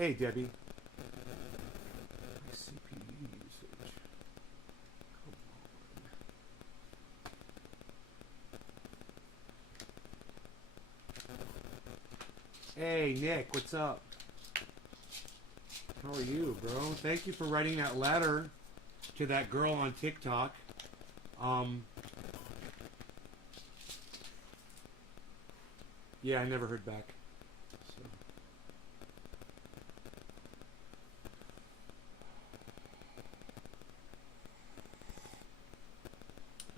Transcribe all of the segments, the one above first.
Hey, Debbie. CPU usage. Hey, Nick, what's up? How are you, bro? Thank you for writing that letter to that girl on TikTok. Yeah, I never heard back. So.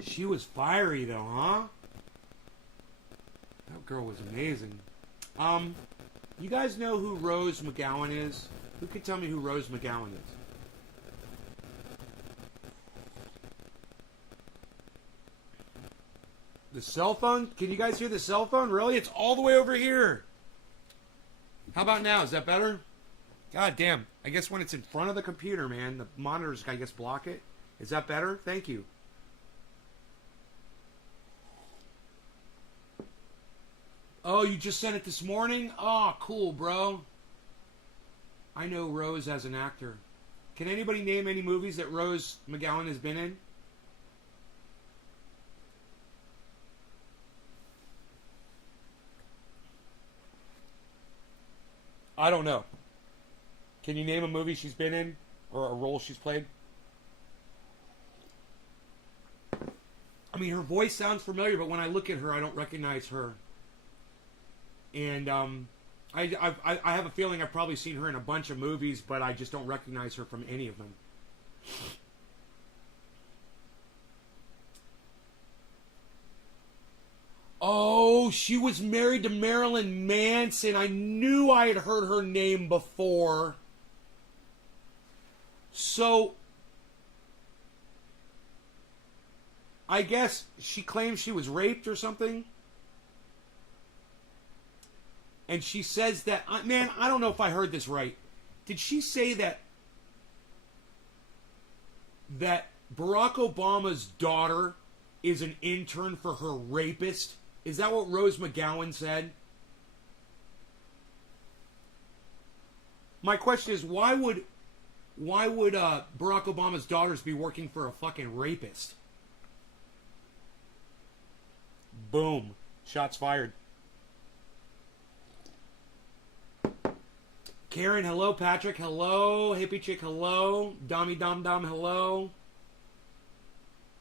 She was fiery though, huh? That girl was amazing. You guys know who Rose McGowan is? Who can tell me who Rose McGowan is? The cell phone? Can you guys hear the cell phone? Really? It's all the way over here. How about now? Is that better? God damn. I guess when it's in front of the computer, man, the monitors, I guess, block it. Is that better? Thank you. Oh, you just sent it this morning? Oh, cool, bro. I know Rose as an actor. Can anybody name any movies that Rose McGowan has been in? I don't know. Can you name a movie she's been in? Or a role she's played? I mean, her voice sounds familiar, but when I look at her, I don't recognize her. And I have a feeling I've probably seen her in a bunch of movies, but I just don't recognize her from any of them. Oh, she was married to Marilyn Manson. I knew I had heard her name before. So, I guess she claims she was raped or something. And she says that, man, I don't know if I heard this right. Did she say that Barack Obama's daughter is an intern for her rapist? Is that what Rose McGowan said? My question is, why would Barack Obama's daughters be working for a fucking rapist? Boom. Shots fired. Karen, hello. Patrick, hello. Hippie Chick, hello. Dommy Dom Dom, hello.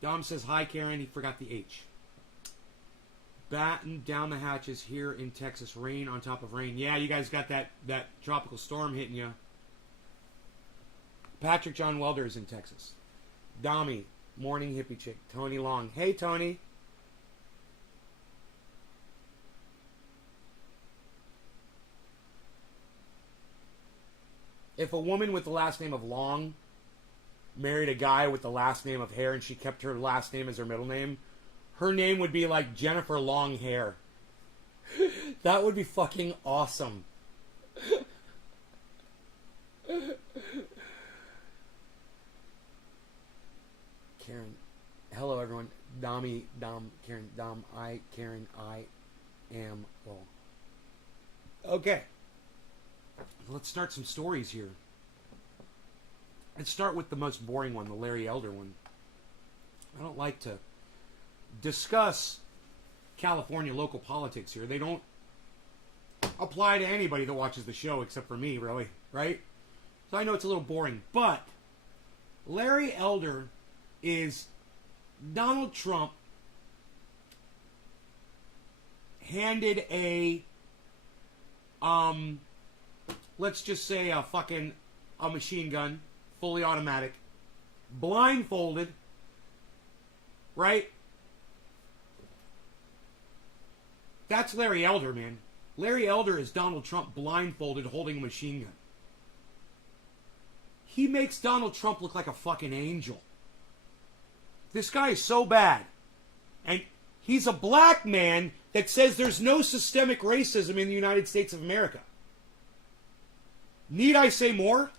Dom says, hi, Karen. He forgot the H. Batten down the hatches here in Texas. Rain on top of rain. Yeah, you guys got that tropical storm hitting you. Patrick John Welder is in Texas. Dommy, morning hippie chick. Tony Long. Hey, Tony. If a woman with the last name of Long married a guy with the last name of Hair and she kept her last name as her middle name, her name would be like Jennifer Long Hair. That would be fucking awesome. Karen, hello everyone. Dommy, Dom, Karen, Dom, Karen, I am well. Okay. Let's start some stories here. Let's start with the most boring one, the Larry Elder one. I don't like to discuss California local politics here. They don't apply to anybody that watches the show except for me, really, right? So I know it's a little boring, but Larry Elder is Donald Trump handed a let's just say a machine gun, fully automatic, blindfolded, right? That's Larry Elder, man. Larry Elder is Donald Trump blindfolded holding a machine gun. He makes Donald Trump look like a fucking angel. This guy is so bad. And he's a black man that says there's no systemic racism in the United States of America. Need I say more?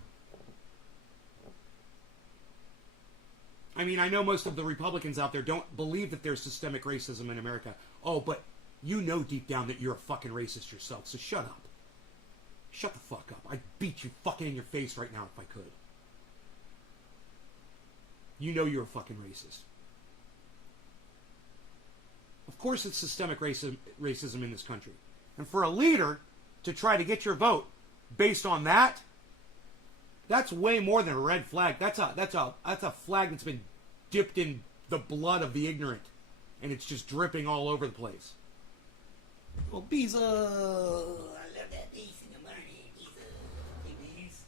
I mean, I know most of the Republicans out there don't believe that there's systemic racism in America. Oh, but you know deep down that you're a fucking racist yourself, so shut up. Shut the fuck up. I'd beat you fucking in your face right now if I could. You know you're a fucking racist. Of course it's systemic racism in this country. And for a leader to try to get your vote based on that, that's way more than a red flag. That's a flag that's been dipped in the blood of the ignorant. And it's just dripping all over the place. Well, Beeza. I love that beast in the morning. Beeza. Hey, Beez.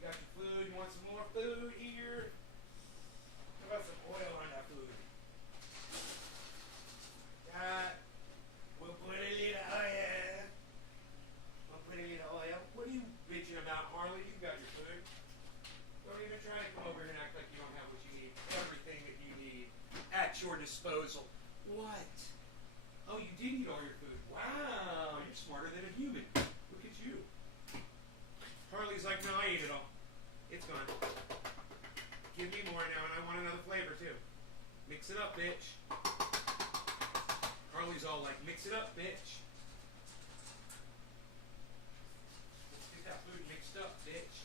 You got your food? You want some more food here? How about some oil on that food? We'll put a little oil. We'll put a little oil. What are you bitching about, Harley? You got your food. Don't even try to come over here and act like you don't have what you need. Everything that you need at your disposal. What? Oh, you did eat all your food. Wow, you're smarter than a human. Look at you. Harley's like, no, I ate it all. It's gone. Give me more now, and I want another flavor, too. Mix it up, bitch. Harley's all like, mix it up, bitch. Let's get that food mixed up, bitch.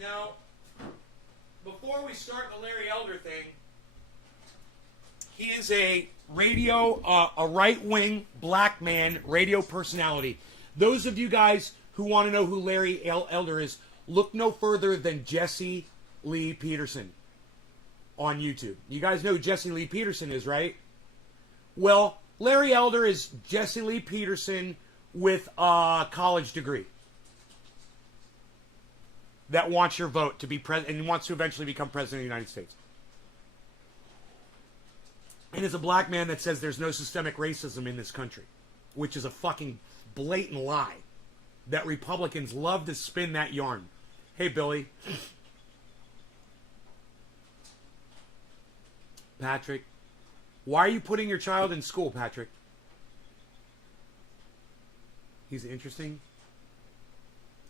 Now, before we start the Larry Elder thing, he is a right-wing black man radio personality. Those of you guys who want to know who Larry Elder is, look no further than Jesse Lee Peterson on YouTube. You guys know who Jesse Lee Peterson is, right? Well, Larry Elder is Jesse Lee Peterson with a college degree that wants your vote to be president and wants to eventually become president of the United States. And is a black man that says there's no systemic racism in this country, which is a fucking blatant lie that Republicans love to spin that yarn. Hey, Billy. Patrick. Why are you putting your child in school, Patrick? He's interesting.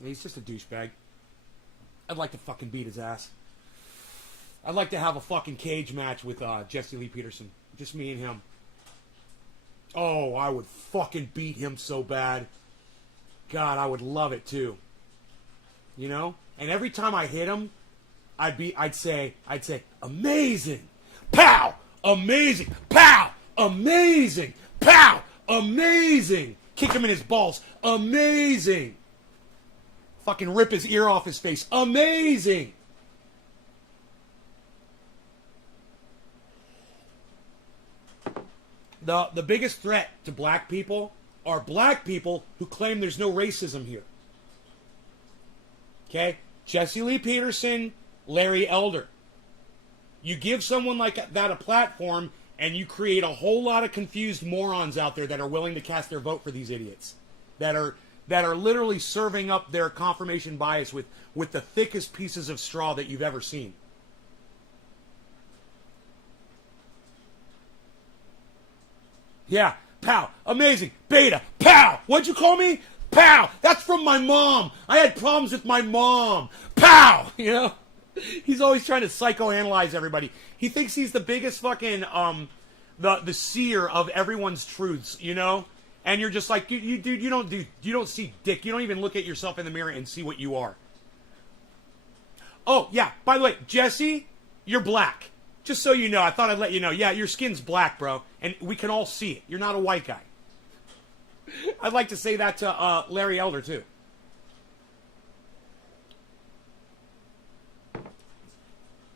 He's just a douchebag. I'd like to fucking beat his ass. I'd like to have a fucking cage match with Jesse Lee Peterson. Just me and him. Oh, I would fucking beat him so bad. God, I would love it too. You know? And every time I hit him, I'd say, amazing. Pow! Amazing. Pow! Amazing. Pow! Amazing. Kick him in his balls. Amazing. Fucking rip his ear off his face. Amazing. The biggest threat to black people are black people who claim there's no racism here. Okay? Jesse Lee Peterson, Larry Elder. You give someone like that a platform, and you create a whole lot of confused morons out there that are willing to cast their vote for these idiots. That are literally serving up their confirmation bias with the thickest pieces of straw that you've ever seen. Yeah, pow, amazing, beta, pow, what'd you call me? Pow, that's from my mom. I had problems with my mom. Pow, you know? He's always trying to psychoanalyze everybody. He thinks he's the biggest fucking, the seer of everyone's truths, you know? And you're just like, dude, you don't see dick. You don't even look at yourself in the mirror and see what you are. Oh, yeah, by the way, Jesse, you're black. Just so you know, I thought I'd let you know. Yeah, your skin's black, bro. And we can all see it. You're not a white guy. I'd like to say that to Larry Elder, too.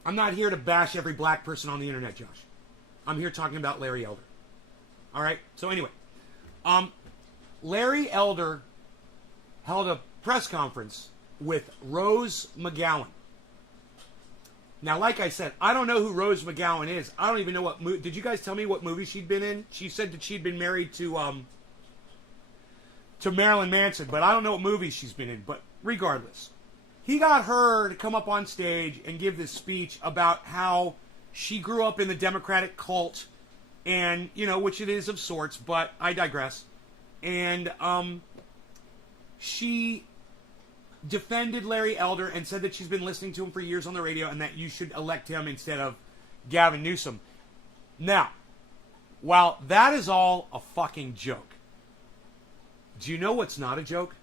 I'm not here to bash every black person on the internet, Josh. I'm here talking about Larry Elder. All right? So anyway, Larry Elder held a press conference with Rose McGowan. Now, like I said, I don't know who Rose McGowan is. I don't even know what movie. Did you guys tell me what movie she'd been in? She said that she'd been married to Marilyn Manson, but I don't know what movie she's been in. But regardless, he got her to come up on stage and give this speech about how she grew up in the Democratic cult, and, you know, which it is of sorts, but I digress. And she defended Larry Elder and said that she's been listening to him for years on the radio and that you should elect him instead of Gavin Newsom. Now, While that is all a fucking joke, do you know what's not a joke?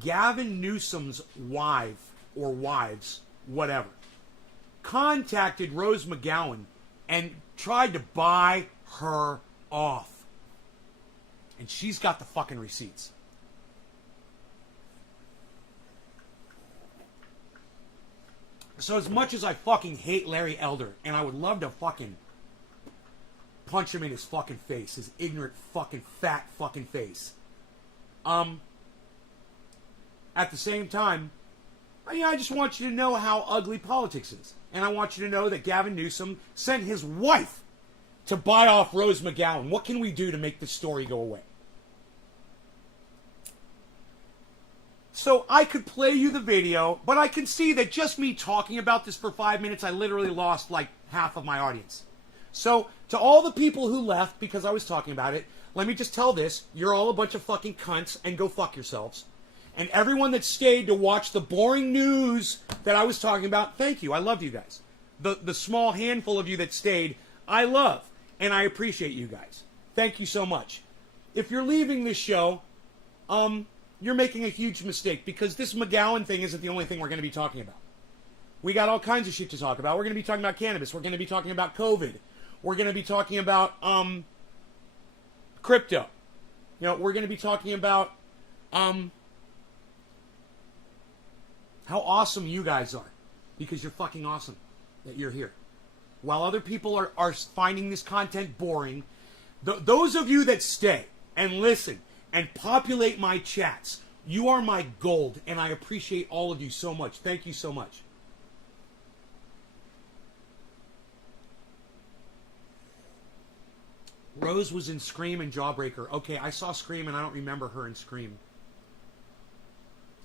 Gavin Newsom's wife, or wives, whatever, contacted Rose McGowan and tried to buy her off. And she's got the fucking receipts. So as much as I fucking hate Larry Elder, and I would love to fucking punch him in his fucking face, his ignorant fucking fat fucking face. At the same time, I just want you to know how ugly politics is. And I want you to know that Gavin Newsom sent his wife to buy off Rose McGowan. What can we do to make this story go away? So I could play you the video, but I can see that just me talking about this for 5 minutes, I literally lost like half of my audience. So to all the people who left because I was talking about it, let me just tell this. You're all a bunch of fucking cunts and go fuck yourselves. And everyone that stayed to watch the boring news that I was talking about, thank you. I love you guys. The small handful of you that stayed, I love. And I appreciate you guys. Thank you so much. If you're leaving this show, you're making a huge mistake because this McGowan thing isn't the only thing we're going to be talking about. We got all kinds of shit to talk about. We're going to be talking about cannabis. We're going to be talking about COVID. We're going to be talking about crypto. We're going to be talking about how awesome you guys are. Because you're fucking awesome that you're here. While other people are finding this content boring, those of you that stay and listen and populate my chats, you are my gold, and I appreciate all of you so much. Thank you so much. Rose was in Scream and Jawbreaker. Okay, I saw Scream, and I don't remember her in Scream.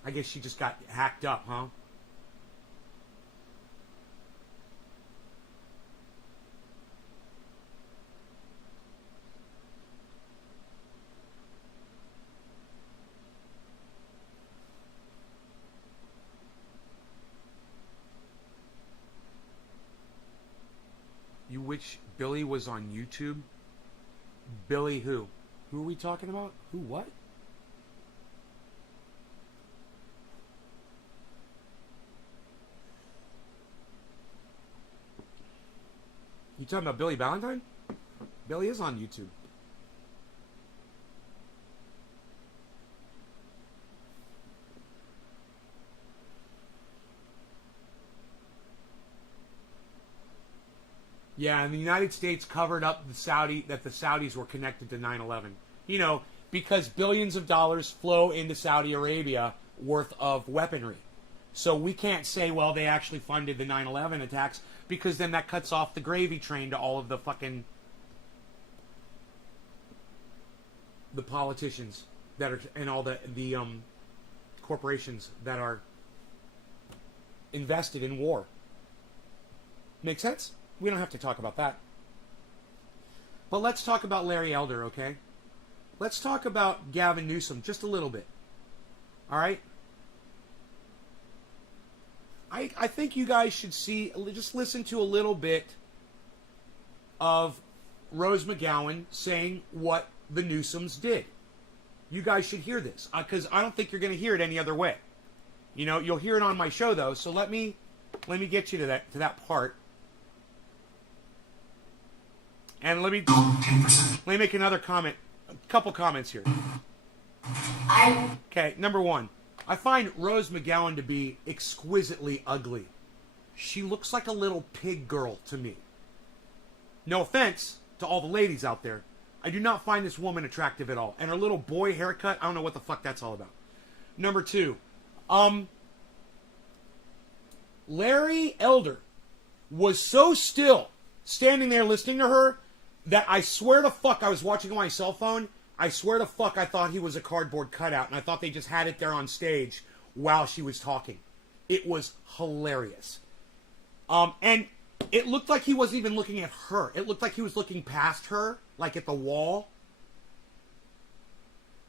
I guess she just got hacked up, huh? You wish Billy was on YouTube? Billy who? Who are we talking about? Who what? You talking about Billy Valentine? Billy is on YouTube. Yeah, and the United States covered up the Saudis were connected to 9/11. Because billions of dollars flow into Saudi Arabia worth of weaponry. So we can't say, well, they actually funded the 9/11 attacks, because then that cuts off the gravy train to all of the fucking the politicians that are and all the corporations that are invested in war. Make sense? We don't have to talk about that. But let's talk about Larry Elder, okay? Let's talk about Gavin Newsom just a little bit. All right? I think you guys should just listen to a little bit of Rose McGowan saying what the Newsoms did. You guys should hear this, because I don't think you're going to hear it any other way. You'll hear it on my show, though, so let me get you to that part. And let me make another comment, a couple comments here. Okay, number one, I find Rose McGowan to be exquisitely ugly. She looks like a little pig girl to me. No offense to all the ladies out there. I do not find this woman attractive at all. And her little boy haircut, I don't know what the fuck that's all about. Number two, Larry Elder was so still standing there listening to her that I swear to fuck I was watching on my cell phone. I swear to fuck I thought he was a cardboard cutout, and I thought they just had it there on stage while she was talking. It was hilarious. And it looked like he wasn't even looking at her. It looked like he was looking past her, like at the wall.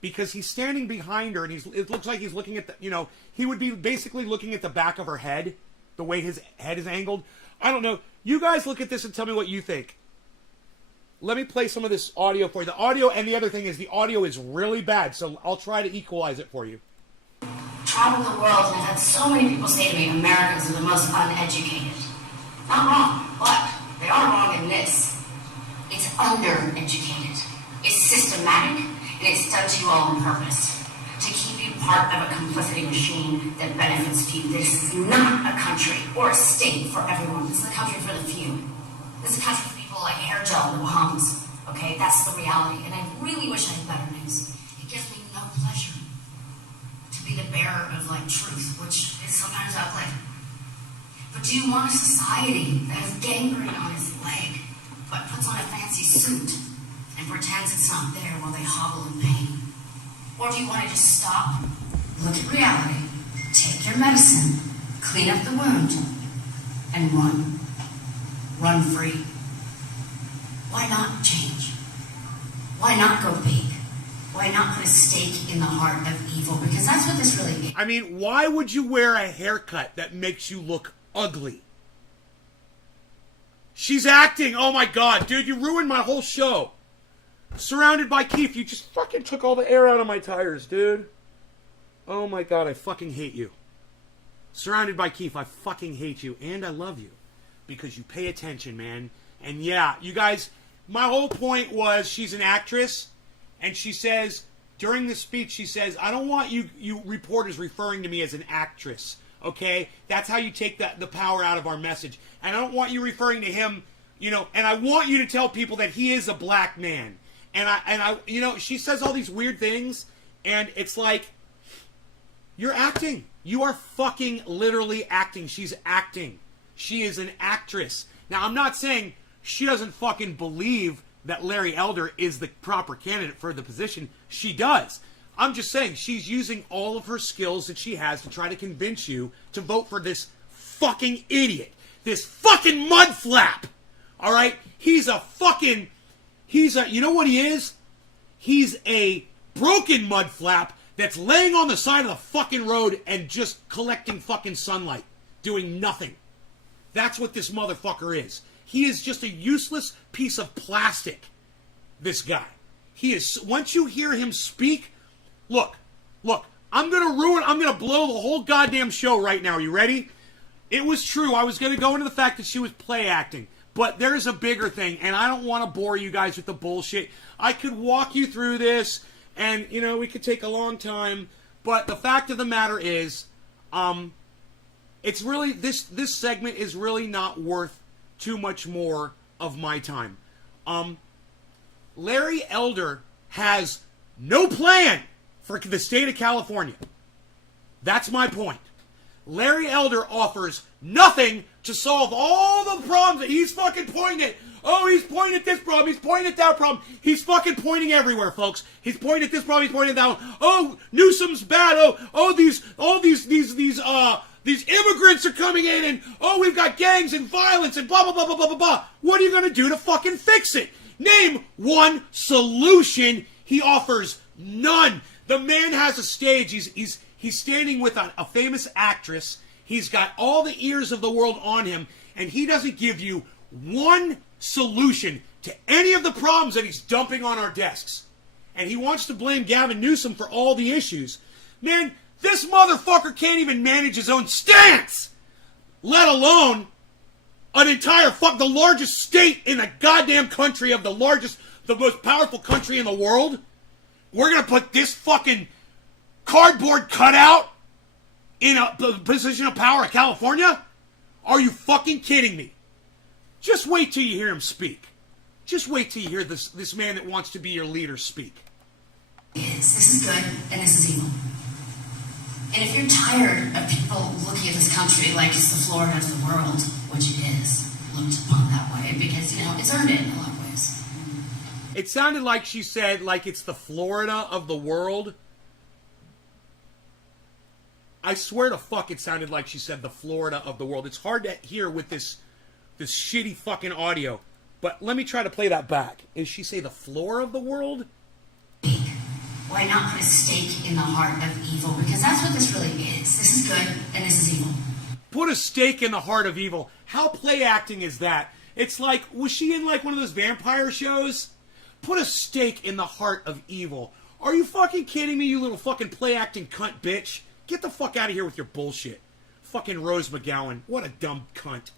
Because he's standing behind her, and it looks like he's looking at the, he would be basically looking at the back of her head, the way his head is angled. I don't know. You guys look at this and tell me what you think. let me play some of this audio for you. The audio, and the other thing is the audio is really bad, so I'll try to equalize it for you. Travel the world, and I've had so many people say to me, Americans are the most uneducated. Not wrong, but they are wrong in this. It's undereducated. It's systematic, and it's done to you all on purpose. To keep you part of a complicity machine that benefits few. This is not a country or a state for everyone. This is a country for the few. This is a country for people like hair gel and hums. Okay, that's the reality. And I really wish I had better news. It gives me no pleasure to be the bearer of like truth, which is sometimes ugly. But do you want a society that has gangrene on its leg, but puts on a fancy suit and pretends it's not there while they hobble in pain? Or do you want to just stop, look at reality, take your medicine, clean up the wound, and run? Run free. Why not change? Why not go big? Why not put a stake in the heart of evil? Because that's what this really is. I mean, why would you wear a haircut that makes you look ugly? She's acting. Oh my god, dude, you ruined my whole show. Surrounded by Keith, you just fucking took all the air out of my tires, dude. Oh my god, I fucking hate you. Surrounded by Keith, I fucking hate you. And I love you. Because you pay attention, man. And yeah, you guys, my whole point was she's an actress. And she says, during the speech, she says, I don't want you reporters referring to me as an actress. Okay? That's how you take the power out of our message. And I don't want you referring to him, you know, and I want you to tell people that he is a black man. And I, you know, she says all these weird things, and it's like, you're acting. You are fucking literally acting. She's acting. She is an actress. Now, I'm not saying she doesn't fucking believe that Larry Elder is the proper candidate for the position. She does. I'm just saying she's using all of her skills that she has to try to convince you to vote for this fucking idiot. This fucking mudflap. All right? He's a, you know what he is? He's a broken mudflap that's laying on the side of the fucking road and just collecting fucking sunlight. Doing nothing. That's what this motherfucker is. He is just a useless piece of plastic. This guy. He is, once you hear him speak, look, I'm gonna blow the whole goddamn show right now. Are you ready? It was true. I was gonna go into the fact that she was play acting. But there's a bigger thing, and I don't want to bore you guys with the bullshit. I could walk you through this, and, you know, we could take a long time. But the fact of the matter is, it's really, this segment is really not worth too much more of my time. Larry Elder has no plan for the state of California. That's my point. Larry Elder offers nothing to solve all the problems that he's fucking pointing at. Oh, he's pointing at this problem. He's pointing at that problem. He's fucking pointing everywhere, folks. He's pointing at this problem. He's pointing at that one. Oh, Newsom's bad. These immigrants are coming in, and oh, we've got gangs and violence and blah blah blah blah blah blah blah. What are you gonna do to fucking fix it? Name one solution. He offers none. The man has a stage. He's standing with a famous actress. He's got all the ears of the world on him, and he doesn't give you one solution to any of the problems that he's dumping on our desks. And he wants to blame Gavin Newsom for all the issues. Man, this motherfucker can't even manage his own stance, let alone the largest state in the goddamn country of the most powerful country in the world. We're going to put this fucking cardboard cutout in the position of power of California? Are you fucking kidding me? Just wait till you hear him speak. Just wait till you hear this man that wants to be your leader speak. This is good and this is evil. And if you're tired of people looking at this country like it's the Florida of the world, which it is, looked upon that way, because, you know, it's earned it in a lot of ways. It sounded like she said, like it's the Florida of the world. I swear to fuck it sounded like she said the Florida of the world. It's hard to hear with this shitty fucking audio. But let me try to play that back. Is she say the floor of the world? Why not put a stake in the heart of evil? Because that's what this really is. This is good and this is evil. Put a stake in the heart of evil. How play acting is that? It's like, was she in like one of those vampire shows? Put a stake in the heart of evil. Are you fucking kidding me, you little fucking play-acting cunt bitch? Get the fuck out of here with your bullshit. Fucking Rose McGowan. What a dumb cunt.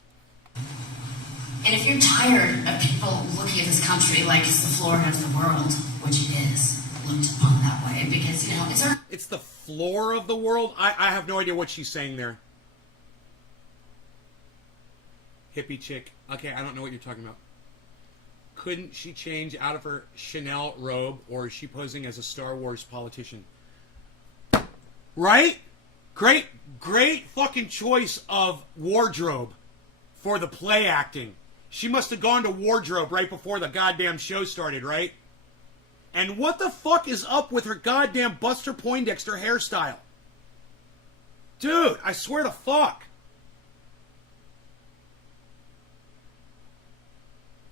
And if you're tired of people looking at this country like it's the Florida of the world, which it is, looked upon that way, because, you know, it's the floor of the world? I have no idea what she's saying there. Hippie chick. Okay, I don't know what you're talking about. Couldn't she change out of her Chanel robe, or is she posing as a Star Wars politician? Right? Great fucking choice of wardrobe for the play acting. She must have gone to wardrobe right before the goddamn show started, right? And what the fuck is up with her goddamn Buster Poindexter hairstyle? Dude, I swear to fuck.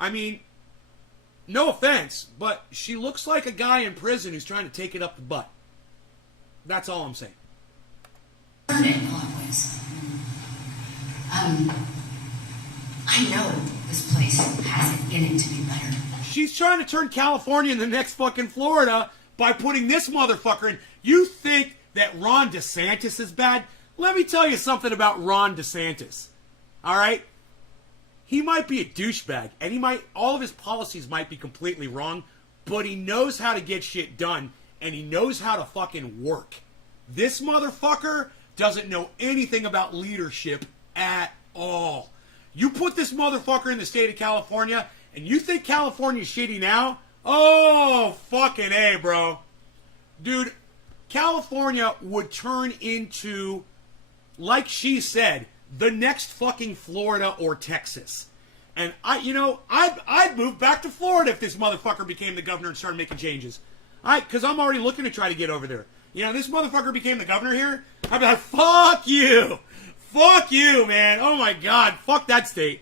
I mean, no offense, but she looks like a guy in prison who's trying to take it up the butt. That's all I'm saying. In a lot of ways. I know this place has it in it to be better. She's trying to turn California into the next fucking Florida by putting this motherfucker in. You think that Ron DeSantis is bad? Let me tell you something about Ron DeSantis. All right? He might be a douchebag, and all of his policies might be completely wrong, but he knows how to get shit done, and he knows how to fucking work. This motherfucker doesn't know anything about leadership at all. You put this motherfucker in the state of California, and you think California's shitty now? Oh, fucking A, bro. Dude, California would turn into, like she said, the next fucking Florida or Texas. And I'd move back to Florida if this motherfucker became the governor and started making changes. Because I'm already looking to try to get over there. You know, this motherfucker became the governor here, I'd be like, fuck you. Fuck you, man. Oh my God. Fuck that state.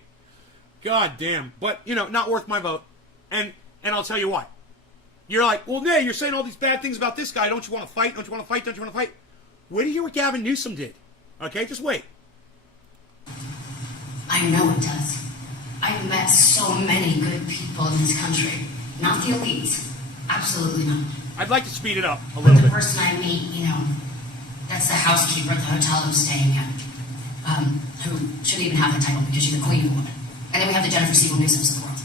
God damn. But, not worth my vote. And I'll tell you why. You're like, well, Nay, you're saying all these bad things about this guy. Don't you want to fight? Don't you want to fight? Don't you want to fight? Wait till you hear what Gavin Newsom did. Okay, just wait. I know it does. I've met so many good people in this country. Not the elites. Absolutely not. I'd like to speed it up a But little the bit. person I meet, that's the housekeeper at the hotel I'm staying at. Who shouldn't even have that title because she's a queen of women. And then we have the Jennifer Siegel Newsoms of the world.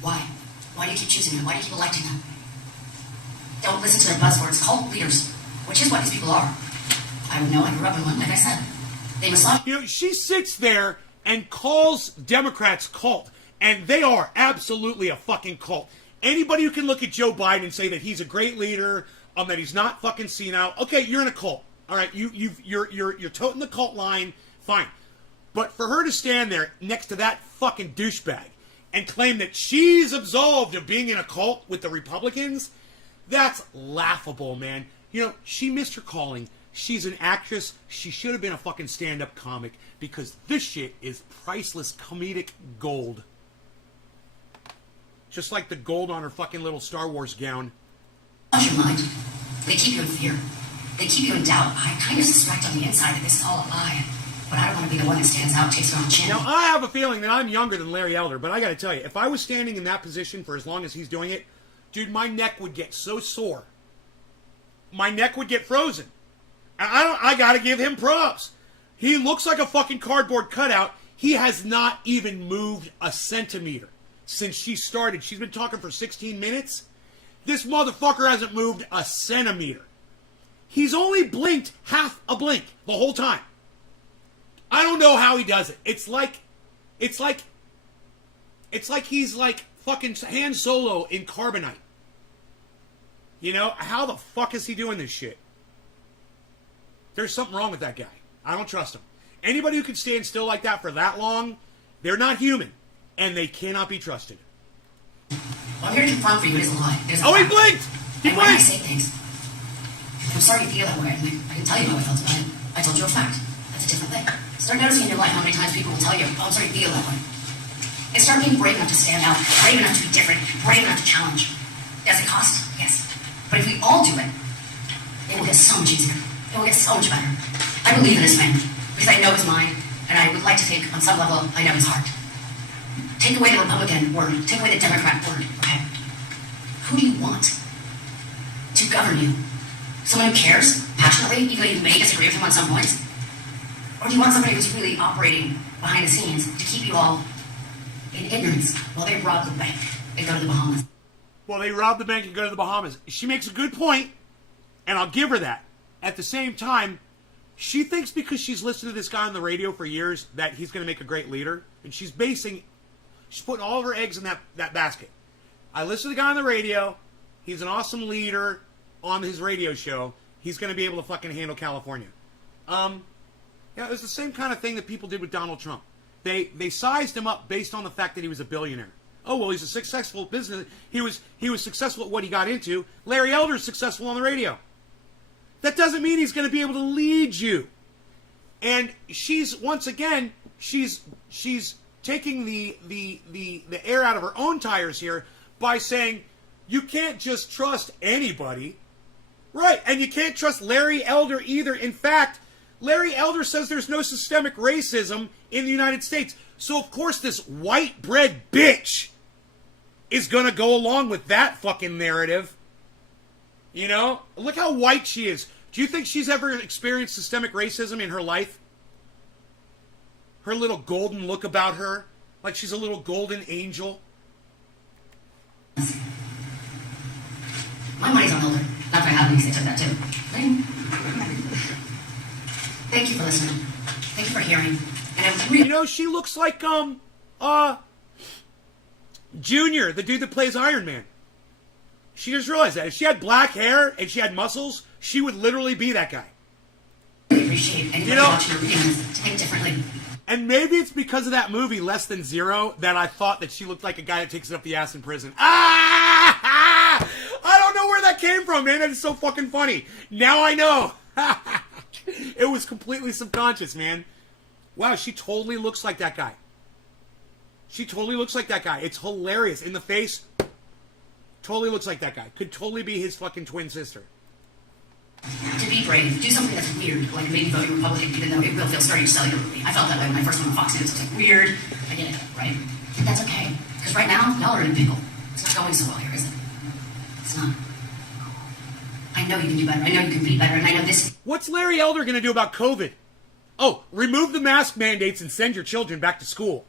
Why? Why do you keep choosing them? Why do you keep electing them? Don't listen to their buzzwords. Cult leaders, which is what these people are. I would know. I grew up in one, like I said. They massage. She sits there and calls Democrats cult, and they are absolutely a fucking cult. Anybody who can look at Joe Biden and say that he's a great leader, that he's not fucking senile, okay, you're in a cult. All right, you're toting the cult line, fine. But for her to stand there next to that fucking douchebag and claim that she's absolved of being in a cult with the Republicans, that's laughable, man. She missed her calling. She's an actress. She should have been a fucking stand-up comic because this shit is priceless comedic gold. Just like the gold on her fucking little Star Wars gown. Your mind. They keep you in fear. They keep you in doubt. I kind of suspect on the inside that this is all a lie. But I don't want to be the one that stands out, takes it on the chin. Now, I have a feeling that I'm younger than Larry Elder, but I gotta tell you, if I was standing in that position for as long as he's doing it, dude, my neck would get so sore. My neck would get frozen. I gotta give him props. He looks like a fucking cardboard cutout. He has not even moved a centimeter since she started. She's been talking for 16 minutes. This motherfucker hasn't moved a centimeter. He's only blinked half a blink the whole time. I don't know how he does it. It's like he's like fucking Han Solo in Carbonite. How the fuck is he doing this shit? There's something wrong with that guy. I don't trust him. Anybody who can stand still like that for that long, they're not human, and they cannot be trusted. Well, I'm here to confirm for you it is a lie. He blinked! He and when I blinked! say things, I'm sorry you feel that way. I can tell you how I felt about it. I told you a fact. That's a different thing. Start noticing in your life how many times people will tell you, oh, I'm sorry you feel that way. And start being brave enough to stand out, brave enough to be different, brave enough to challenge. Does it cost? Yes. But if we all do it, it will get so much easier. It will get so much better. I believe in this man because I know his mind, and I would like to think, on some level, I know his heart. Take away the Republican word. Take away the Democrat word, okay? Who do you want to govern you? Someone who cares passionately, even though you may disagree with him on some points? Or do you want somebody who's really operating behind the scenes to keep you all in ignorance while they rob the bank and go to the Bahamas? Well, they rob the bank and go to the Bahamas. She makes a good point, and I'll give her that. At the same time, she thinks because she's listened to this guy on the radio for years that he's going to make a great leader, and she's putting all of her eggs in that basket. I listen to the guy on the radio. He's an awesome leader on his radio show. He's going to be able to fucking handle California. It was the same kind of thing that people did with Donald Trump. They sized him up based on the fact that he was a billionaire. Oh, well, he's a successful business. He was successful at what he got into. Larry Elder's successful on the radio. That doesn't mean he's going to be able to lead you. And she's taking the air out of her own tires here by saying you can't just trust anybody. Right, and you can't trust Larry Elder either. In fact, Larry Elder says there's no systemic racism in the United States. So, of course, this white bread bitch is going to go along with that fucking narrative. You know? Look how white she is. Do you think she's ever experienced systemic racism in her life? Her little golden look about her, like she's a little golden angel. My money's on Elder. Not very happy because I took that too. Thank you for listening. Thank you for hearing. And I really... You know, she looks like, Junior, the dude that plays Iron Man. She just realized that. If she had black hair and she had muscles, she would literally be that guy. I appreciate anybody watching or reading this to think differently. And maybe it's because of that movie, Less Than Zero, that I thought that she looked like a guy that takes it up the ass in prison. I don't know where that came from, man. That is so fucking funny. Now I know. It was completely subconscious, man. Wow, she totally looks like that guy. She totally looks like that guy. It's hilarious. In the face, totally looks like that guy. Could totally be his fucking twin sister. To be brave, do something that's weird, like maybe voting Republican, even though it will feel strange cellularly. I felt that way when I first went on Fox News. It's like, weird. I get it, right? And that's okay. Because right now, y'all are in a pickle. It's not going so well here, is it? It's not. I know you can do better. I know you can be better. And I know this... What's Larry Elder going to do about COVID? Oh, remove the mask mandates and send your children back to school.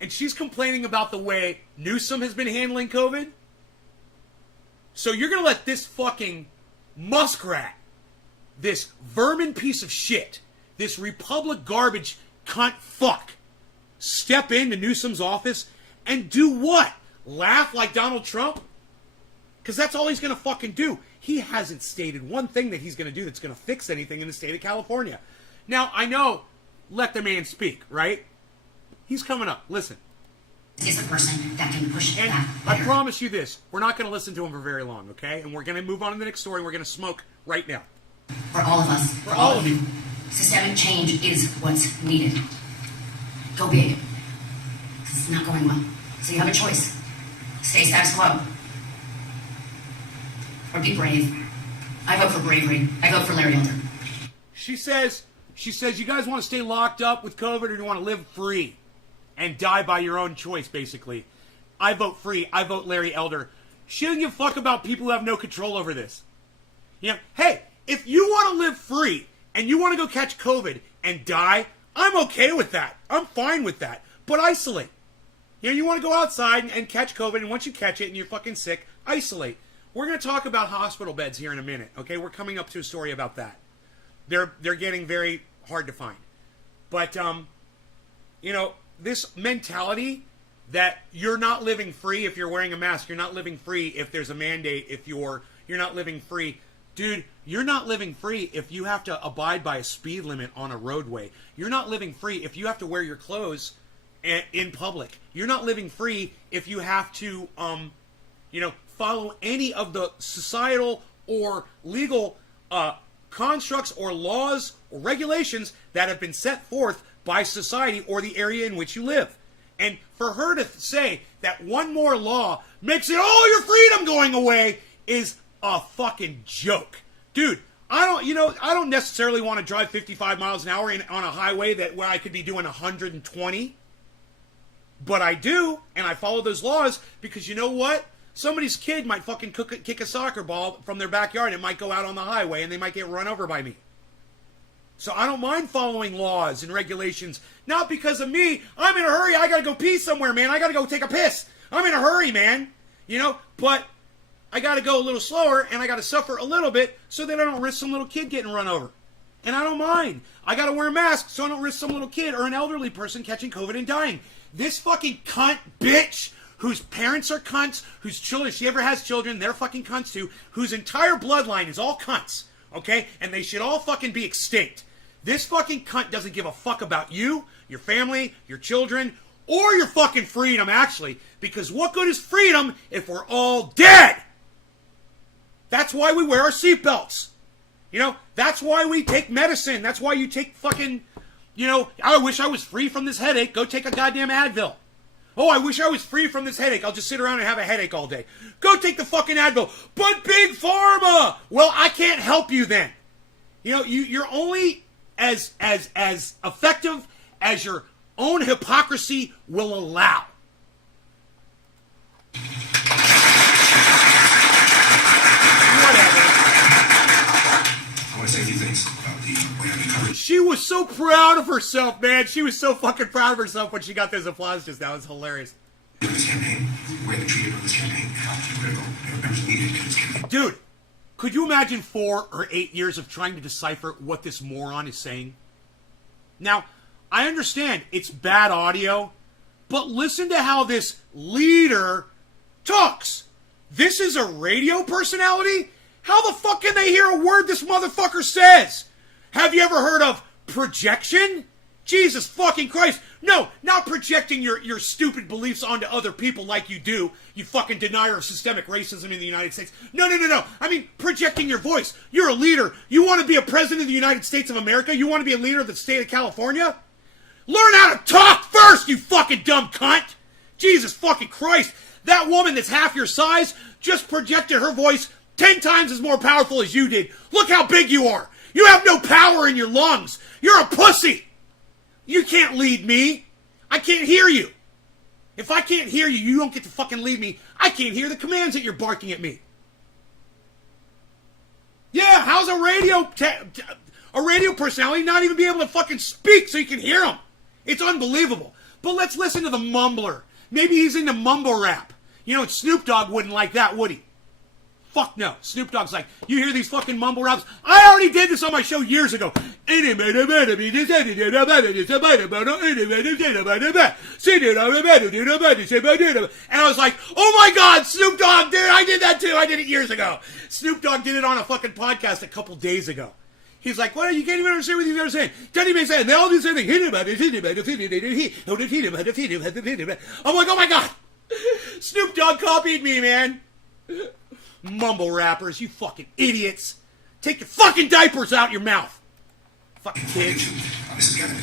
And she's complaining about the way Newsom has been handling COVID? So you're going to let this fucking muskrat, this vermin piece of shit, this Republic garbage cunt fuck, step into Newsom's office and do what? Laugh like Donald Trump? Because that's all he's going to fucking do. He hasn't stated one thing that he's going to do that's going to fix anything in the state of California. Now, I know, let the man speak, right? He's coming up. Listen. Is the person that can push it back. I promise you this. We're not going to listen to him for very long, okay? And we're going to move on to the next story. We're going to smoke right now. For all of us. For all of you. Systemic change is what's needed. Go big. It's not going well. So you have a choice. Stay status quo. Or be brave. I vote for bravery. I vote for Larry Elder. She says, you guys want to stay locked up with COVID or do you want to live free and die by your own choice, basically? I vote free. I vote Larry Elder. She doesn't give a fuck about people who have no control over this. You know, hey, if you want to live free and you want to go catch COVID and die, I'm okay with that. I'm fine with that. But isolate. You know, you want to go outside and catch COVID, and once you catch it and you're fucking sick, isolate. We're going to talk about hospital beds here in a minute, okay? We're coming up to a story about that. They're getting very hard to find. But, you know, this mentality that you're not living free if you're wearing a mask, you're not living free if there's a mandate, if you're not living free. Dude, you're not living free if you have to abide by a speed limit on a roadway. You're not living free if you have to wear your clothes in public. You're not living free if you have to, you know, follow any of the societal or legal constructs or laws or regulations that have been set forth by society or the area in which you live. And for her to say that one more law makes it all your freedom going away is a fucking joke. Dude, I don't necessarily want to drive 55 miles an hour on a highway where I could be doing 120. But I do, and I follow those laws because you know what? Somebody's kid might fucking kick a soccer ball from their backyard. It might go out on the highway, and they might get run over by me. So I don't mind following laws and regulations. Not because of me. I'm in a hurry. I gotta go pee somewhere, man. I gotta go take a piss. I'm in a hurry, man. But I gotta go a little slower, and I gotta suffer a little bit so that I don't risk some little kid getting run over. And I don't mind. I gotta wear a mask so I don't risk some little kid or an elderly person catching COVID and dying. This fucking cunt bitch whose parents are cunts, whose children, if she ever has children, they're fucking cunts too, whose entire bloodline is all cunts, okay? And they should all fucking be extinct. This fucking cunt doesn't give a fuck about you, your family, your children, or your fucking freedom, actually. Because what good is freedom if we're all dead? That's why we wear our seatbelts. That's why we take medicine. That's why you take fucking, I wish I was free from this headache. Go take a goddamn Advil. Oh, I wish I was free from this headache. I'll just sit around and have a headache all day. Go take the fucking Advil. But Big Pharma! Well, I can't help you then. You're only as effective as your own hypocrisy will allow. She was so proud of herself, man. She was so fucking proud of herself when she got those applause just now. It was hilarious. Dude, could you imagine 4 or 8 years of trying to decipher what this moron is saying? Now, I understand it's bad audio, but listen to how this leader talks. This is a radio personality? How the fuck can they hear a word this motherfucker says? Have you ever heard of projection? Jesus fucking Christ. No, not projecting your stupid beliefs onto other people like you do, you fucking denier of systemic racism in the United States. No. I mean, projecting your voice. You're a leader. You want to be a president of the United States of America? You want to be a leader of the state of California? Learn how to talk first, you fucking dumb cunt. Jesus fucking Christ. That woman that's half your size just projected her voice 10 times as more powerful as you did. Look how big you are. You have no power in your lungs. You're a pussy. You can't lead me. I can't hear you. If I can't hear you, you don't get to fucking lead me. I can't hear the commands that you're barking at me. Yeah, how's a radio personality not even be able to fucking speak so you can hear him? It's unbelievable. But let's listen to the mumbler. Maybe he's into mumble rap. Snoop Dogg wouldn't like that, would he? Fuck no. Snoop Dogg's like, you hear these fucking mumble raps? I already did this on my show years ago. And I was like, oh my God, Snoop Dogg, dude, I did that too. I did it years ago. Snoop Dogg did it on a fucking podcast a couple days ago. He's like, what? You can't even understand what these guys are saying. Teddy May saying, they all do the same thing. I'm like, oh my God. Snoop Dogg copied me, man. Mumble rappers, you fucking idiots. Take your fucking diapers out your mouth. Fucking kids. This is Gavin.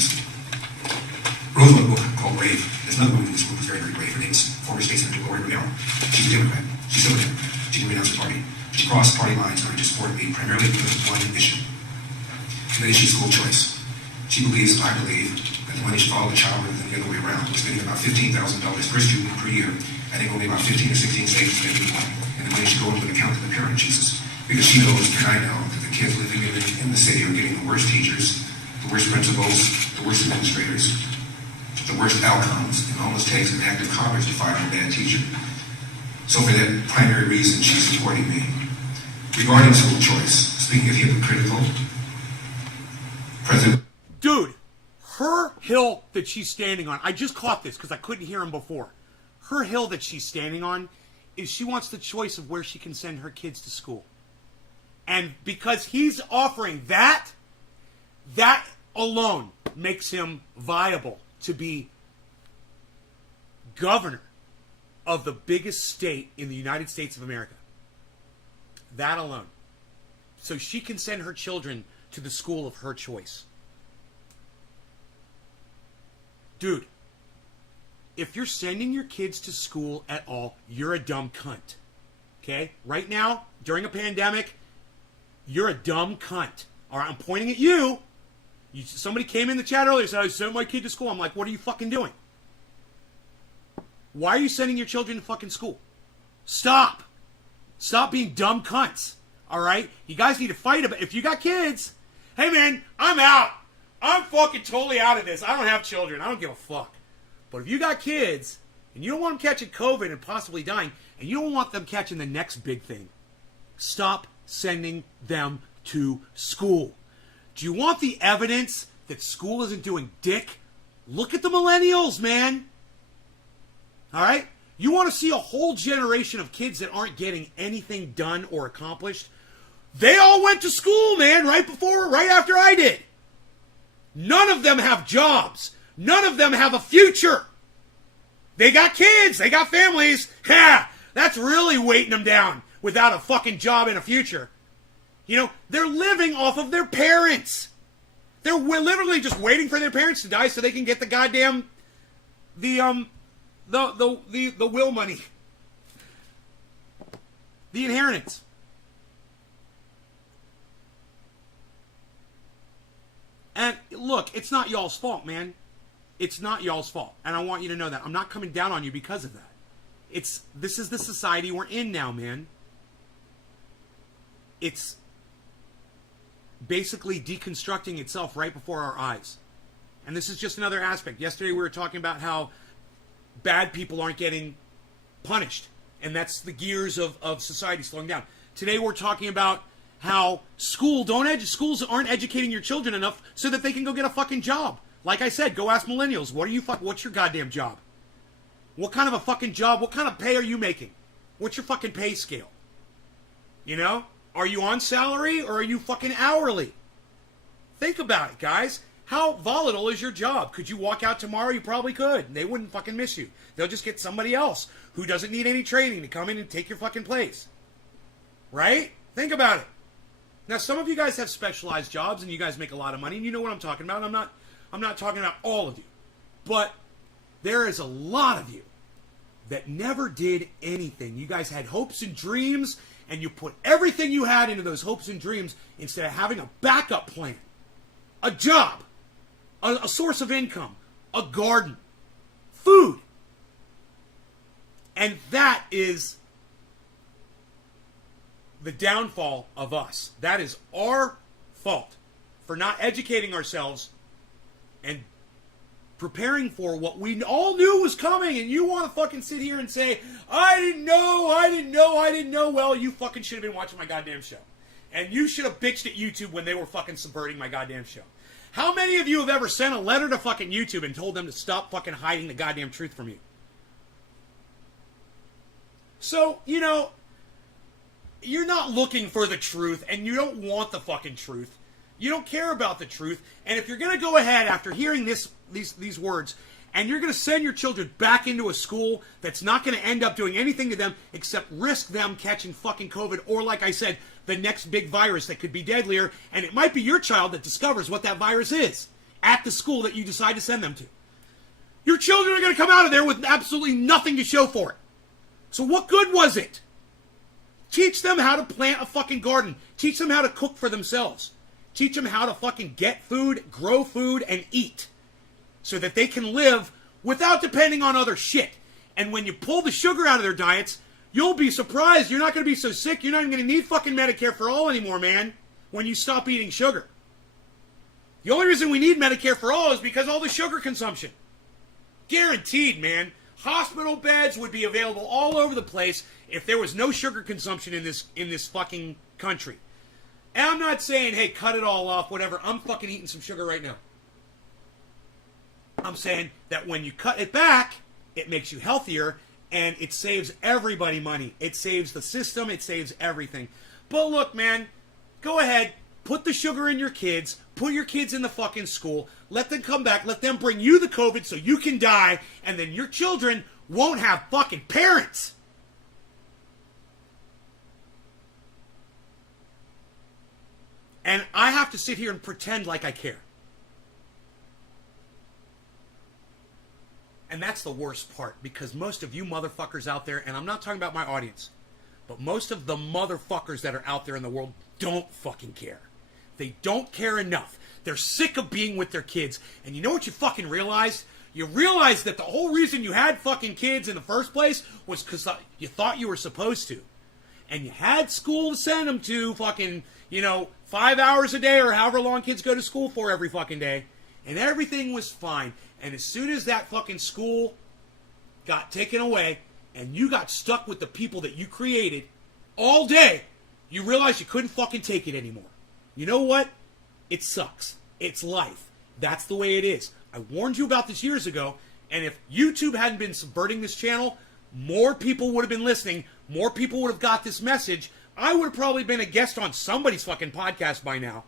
Roosevelt book called Brave. There's another woman in this group who's very, very brave. Her name's former state senator Gloria Rivera. She's a Democrat. She's still a Democrat. She can renounce the party. She crossed party lines in order to support me primarily because of one issue. And that issue is school choice. She believes, I believe, that the money should follow the child rather than the other way around. We're spending about $15,000 per student per year. I think only about 15 or 16 states spend any money. And the money should go into an account to the parent, Jesus. Because she knows, and I know, that the kids living in the city are getting the worst teachers, the worst principals, the worst administrators, the worst outcomes. It almost takes an act of Congress to fire a bad teacher. So for that primary reason, she's supporting me. Regarding school choice, speaking of hypocritical, President... Dude, her hill that she's standing on, I just caught this because I couldn't hear him before. Her hill that she's standing on is she wants the choice of where she can send her kids to school. And because he's offering that, that alone makes him viable to be governor of the biggest state in the United States of America. That alone. So she can send her children to the school of her choice. Dude, if you're sending your kids to school at all, you're a dumb cunt. Okay? Right now, during a pandemic, You're a dumb cunt. All right, I'm pointing at you. Somebody came in the chat earlier and said, I sent my kid to school. I'm like, what are you fucking doing? Why are you sending your children to fucking school? Stop. Stop being dumb cunts. All right? You guys need to fight about it. If you got kids, hey, man, I'm out. I'm fucking totally out of this. I don't have children. I don't give a fuck. But if you got kids, and you don't want them catching COVID and possibly dying, and you don't want them catching the next big thing, stop sending them to school. Do you want the evidence that school isn't doing dick? Look at the millennials, man. All right? You want to see a whole generation of kids that aren't getting anything done or accomplished? They all went to school, man, right after I did. None of them have jobs. None of them have a future. They got kids. They got families. Ha! That's really weighting them down without a fucking job and a future. You know, they're living off of their parents. They're literally just waiting for their parents to die so they can get the goddamn the will money. The inheritance. And look, it's not y'all's fault, man. It's not y'all's fault. And I want you to know that. I'm not coming down on you because of that. This is the society we're in now, man. It's basically deconstructing itself right before our eyes. And this is just another aspect. Yesterday we were talking about how bad people aren't getting punished. And that's the gears of society slowing down. Today we're talking about how schools aren't educating your children enough so that they can go get a fucking job. Like I said, go ask millennials. What's your goddamn job? What kind of a fucking job? What kind of pay are you making? What's your fucking pay scale? You know? Are you on salary or are you fucking hourly? Think about it, guys. How volatile is your job? Could you walk out tomorrow? You probably could. They wouldn't fucking miss you. They'll just get somebody else who doesn't need any training to come in and take your fucking place. Right? Think about it. Now, some of you guys have specialized jobs and you guys make a lot of money and you know what I'm talking about. I'm not talking about all of you. But there is a lot of you that never did anything. You guys had hopes and dreams and you put everything you had into those hopes and dreams instead of having a backup plan, a job, a source of income, a garden, food. And that is the downfall of us. That is our fault for not educating ourselves and preparing for what we all knew was coming. And you want to fucking sit here and say, I didn't know. Well, you fucking should have been watching my goddamn show. And you should have bitched at YouTube when they were fucking subverting my goddamn show. How many of you have ever sent a letter to fucking YouTube and told them to stop fucking hiding the goddamn truth from you? So, you know, you're not looking for the truth and you don't want the fucking truth. You don't care about the truth. And if you're going to go ahead after hearing these words and you're going to send your children back into a school that's not going to end up doing anything to them except risk them catching fucking COVID or, like I said, the next big virus that could be deadlier, and it might be your child that discovers what that virus is at the school that you decide to send them to. Your children are going to come out of there with absolutely nothing to show for it. So what good was it? Teach them how to plant a fucking garden. Teach them how to cook for themselves. Teach them how to fucking get food, grow food, and eat. So that they can live without depending on other shit. And when you pull the sugar out of their diets, you'll be surprised. You're not going to be so sick. You're not even going to need fucking Medicare for all anymore, man, when you stop eating sugar. The only reason we need Medicare for all is because all the sugar consumption. Guaranteed, man. Hospital beds would be available all over the place if there was no sugar consumption in this fucking country. And I'm not saying, hey, cut it all off, whatever. I'm fucking eating some sugar right now. I'm saying that when you cut it back, it makes you healthier, and it saves everybody money. It saves the system. It saves everything. But look, man, go ahead. Put the sugar in your kids. Put your kids in the fucking school. Let them come back. Let them bring you the COVID so you can die, and then your children won't have fucking parents. And I have to sit here and pretend like I care. And that's the worst part, because most of you motherfuckers out there, and I'm not talking about my audience, But most of the motherfuckers that are out there in the world don't fucking care. They don't care enough. They're sick of being with their kids. And you know what you fucking realized? You realized that the whole reason you had fucking kids in the first place was because you thought you were supposed to. And you had school to send them to fucking, 5 hours a day or however long kids go to school for every fucking day. And everything was fine. And as soon as that fucking school got taken away and you got stuck with the people that you created all day, you realized you couldn't fucking take it anymore. You know what? It sucks. It's life. That's the way it is. I warned you about this years ago, and if YouTube hadn't been subverting this channel, more people would have been listening, more people would have got this message. I would have probably been a guest on somebody's fucking podcast by now.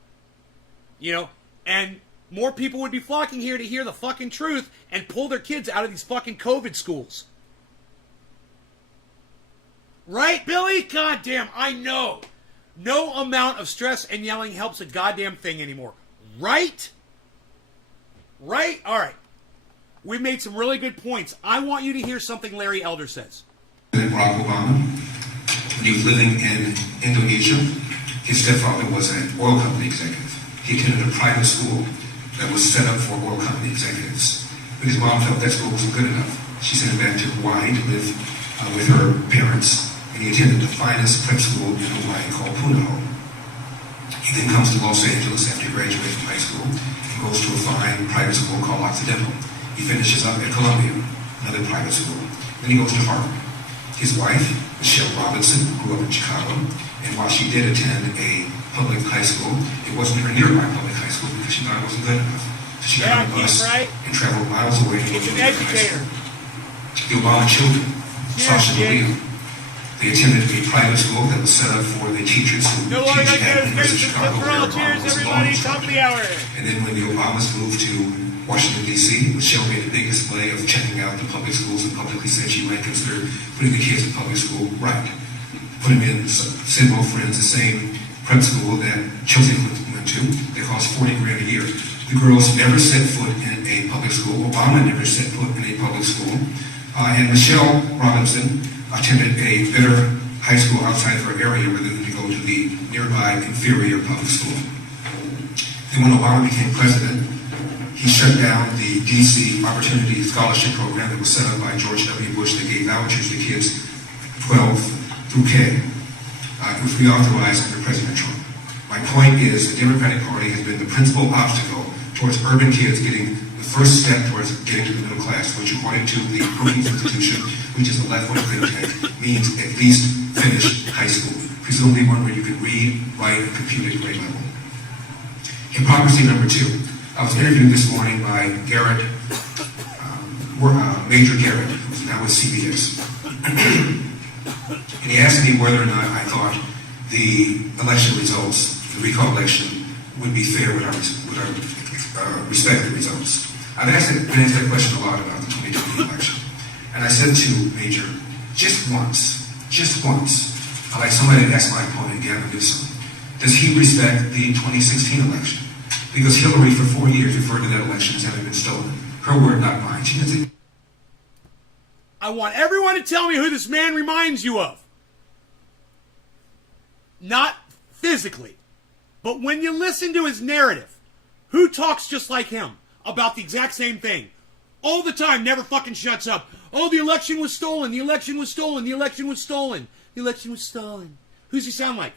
And more people would be flocking here to hear the fucking truth and pull their kids out of these fucking COVID schools. Right, Billy? Goddamn, I know. No amount of stress and yelling helps a goddamn thing anymore. Right? Right? All right. We made some really good points. I want you to hear something Larry Elder says. Barack Obama, when he was living in Indonesia, his stepfather was an oil company executive. He attended a private school that was set up for oil company executives. But his mom felt that school wasn't good enough. She sent him back to Hawaii to live with her parents, and he attended the finest prep school in Hawaii called Punahou. He then comes to Los Angeles after he graduates from high school and goes to a fine private school called Occidental. He finishes up at Columbia, another private school. Then he goes to Harvard. His wife, Michelle Robinson, grew up in Chicago, and while she did attend a public high school, it wasn't her nearby public high school because she thought it wasn't good enough. So she got on a bus and traveled miles away to go to high school. The Obama children, Sasha Maria, they attended a private school that was set up for the teachers who teach at the University of Chicago, where Obama was law instructor. And then when the Obamas moved to Washington, D.C., Michelle made a big display of checking out the public schools and publicly said she might consider putting the kids in public school right. Put them in, send both friends the same prep school that Chelsea went to. They cost $40,000 a year. The girls never set foot in a public school. Obama never set foot in a public school. And Michelle Robinson attended a better high school outside of her area rather than to go to the nearby inferior public school. Then when Obama became president, he shut down the D.C. Opportunity Scholarship Program that was set up by George W. Bush that gave vouchers to kids 12 through K. It was reauthorized under President Trump. My point is the Democratic Party has been the principal obstacle towards urban kids getting the first step towards getting to the middle class, which according to the Brookings Institution, which is a left-wing think tank, means at least finish high school, presumably one where you can read, write, and compute at grade level. Hypocrisy number 2. I was interviewed this morning by Garrett, Major Garrett, who's now with CBS. And he asked me whether or not I thought the election results, the recall election, would be fair with our respective results. I've been asked that question a lot about the 2020 election. And I said to Major, just once, I'd like somebody to ask my opponent, Gavin Newsom, does he respect the 2016 election? Because Hillary, for 4 years, referred to that election as having been stolen. Her word, not mine. She doesn't. I want everyone to tell me who this man reminds you of. Not physically, but when you listen to his narrative, who talks just like him about the exact same thing? All the time, never fucking shuts up. Oh, the election was stolen, the election was stolen, the election was stolen, the election was stolen. Who does he sound like?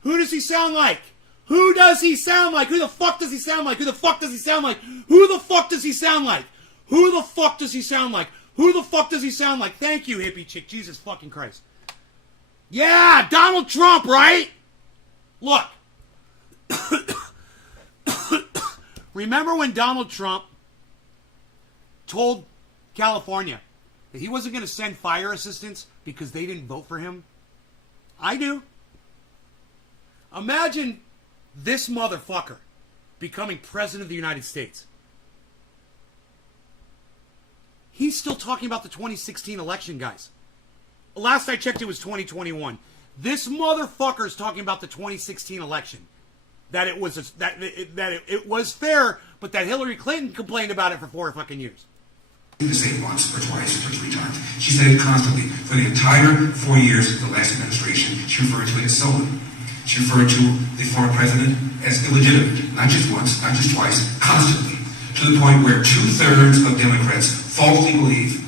Who does he sound like? Who does he sound like? Who the fuck does he sound like? Who the fuck does he sound like? Who the fuck does he sound like? Who the fuck does he sound like? Who the fuck does he sound like? Thank you, hippie chick. Jesus fucking Christ. Yeah, Donald Trump, right? Look. Remember when Donald Trump told California that he wasn't going to send fire assistance because they didn't vote for him? I do. Imagine this motherfucker becoming president of the United States. He's still talking about the 2016 election, guys. Last I checked, it was 2021. This motherfucker is talking about the 2016 election. That it was it was fair, but that Hillary Clinton complained about it for 4 fucking years. to say it once or twice or 3 times. She said it constantly. For the entire 4 years of the last administration, she referred to it as stolen. She referred to the former president as illegitimate, not just once, not just twice, constantly, to the point where 2/3 of Democrats falsely believe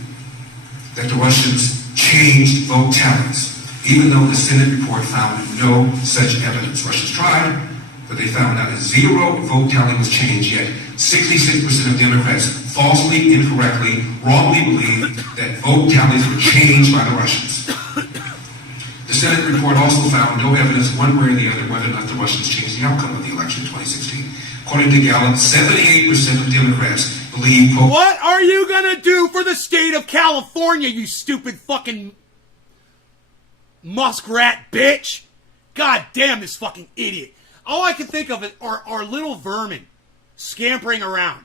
that the Russians changed vote tallies, even though the Senate report found no such evidence. Russians tried, but they found not a 0 vote tally was changed, yet 66% of Democrats falsely, incorrectly, wrongly believed that vote tallies were changed by the Russians. The Senate report also found no evidence one way or the other whether or not the Russians changed the outcome of the election in 2016. According to Gallup, 78% of Democrats believe... What are you gonna do for the state of California, you stupid fucking muskrat bitch? God damn this fucking idiot. All I can think of are little vermin scampering around.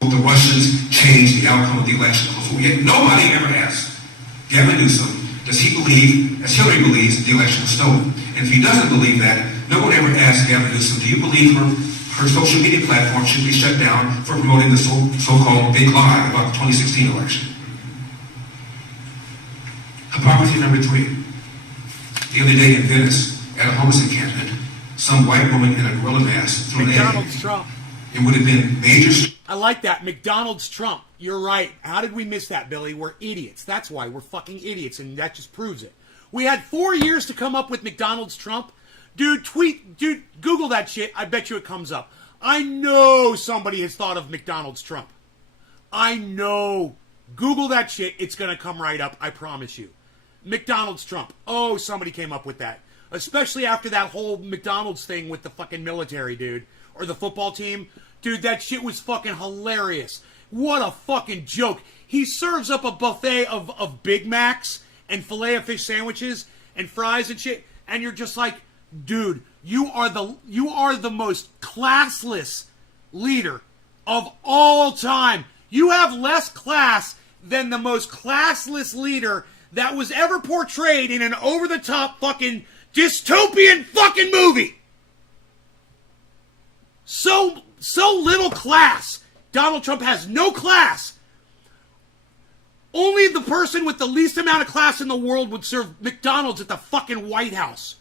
The Russians changed the outcome of the election. Yet nobody ever asked Gavin Newsom, does he believe, as Hillary believes, the election was stolen? And if he doesn't believe that, no one ever asked Gavin Newsom, do you believe her social media platform should be shut down for promoting the so-called big lie about the 2016 election? Hypocrisy number 3. The other day in Venice, at a homeless encampment, some white woman in a gorilla mask threw an egg. McDonald's Trump. It would have been major... I like that. McDonald's Trump. You're right. How did we miss that, Billy? We're idiots. That's why. We're fucking idiots, and that just proves it. We had 4 years to come up with McDonald's Trump. Dude, Google that shit. I bet you it comes up. I know somebody has thought of McDonald's Trump. I know. Google that shit. It's going to come right up. I promise you. McDonald's Trump. Oh, somebody came up with that. Especially after that whole McDonald's thing with the fucking military, dude. Or the football team. Dude, that shit was fucking hilarious. What a fucking joke. He serves up a buffet of Big Macs and Filet-O-Fish sandwiches and fries and shit. And you're just like, dude, you are the most classless leader of all time. You have less class than the most classless leader that was ever portrayed in an over-the-top fucking dystopian fucking movie. So little class. Donald Trump has no class. Only the person with the least amount of class in the world would serve McDonald's at the fucking White House.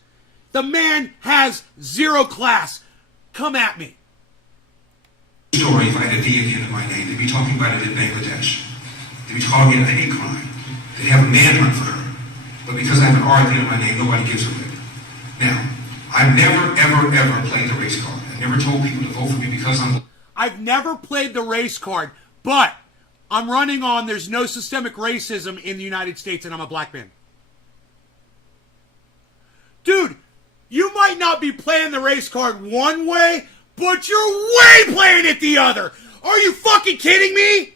The man has 0 class. Come at me. Story if I had a D at the end of my name. They'd be talking about it in Bangladesh. They'd be talking about a hate crime. They'd have a manhunt for her. But because I have an R at the end of my name, nobody gives a rip. Now, I've never, ever, ever played the race card. I've never told people to vote for me because I've never played the race card, but I'm running on there's no systemic racism in the United States and I'm a black man. Dude, you might not be playing the race card one way, but you're way playing it the other. Are you fucking kidding me?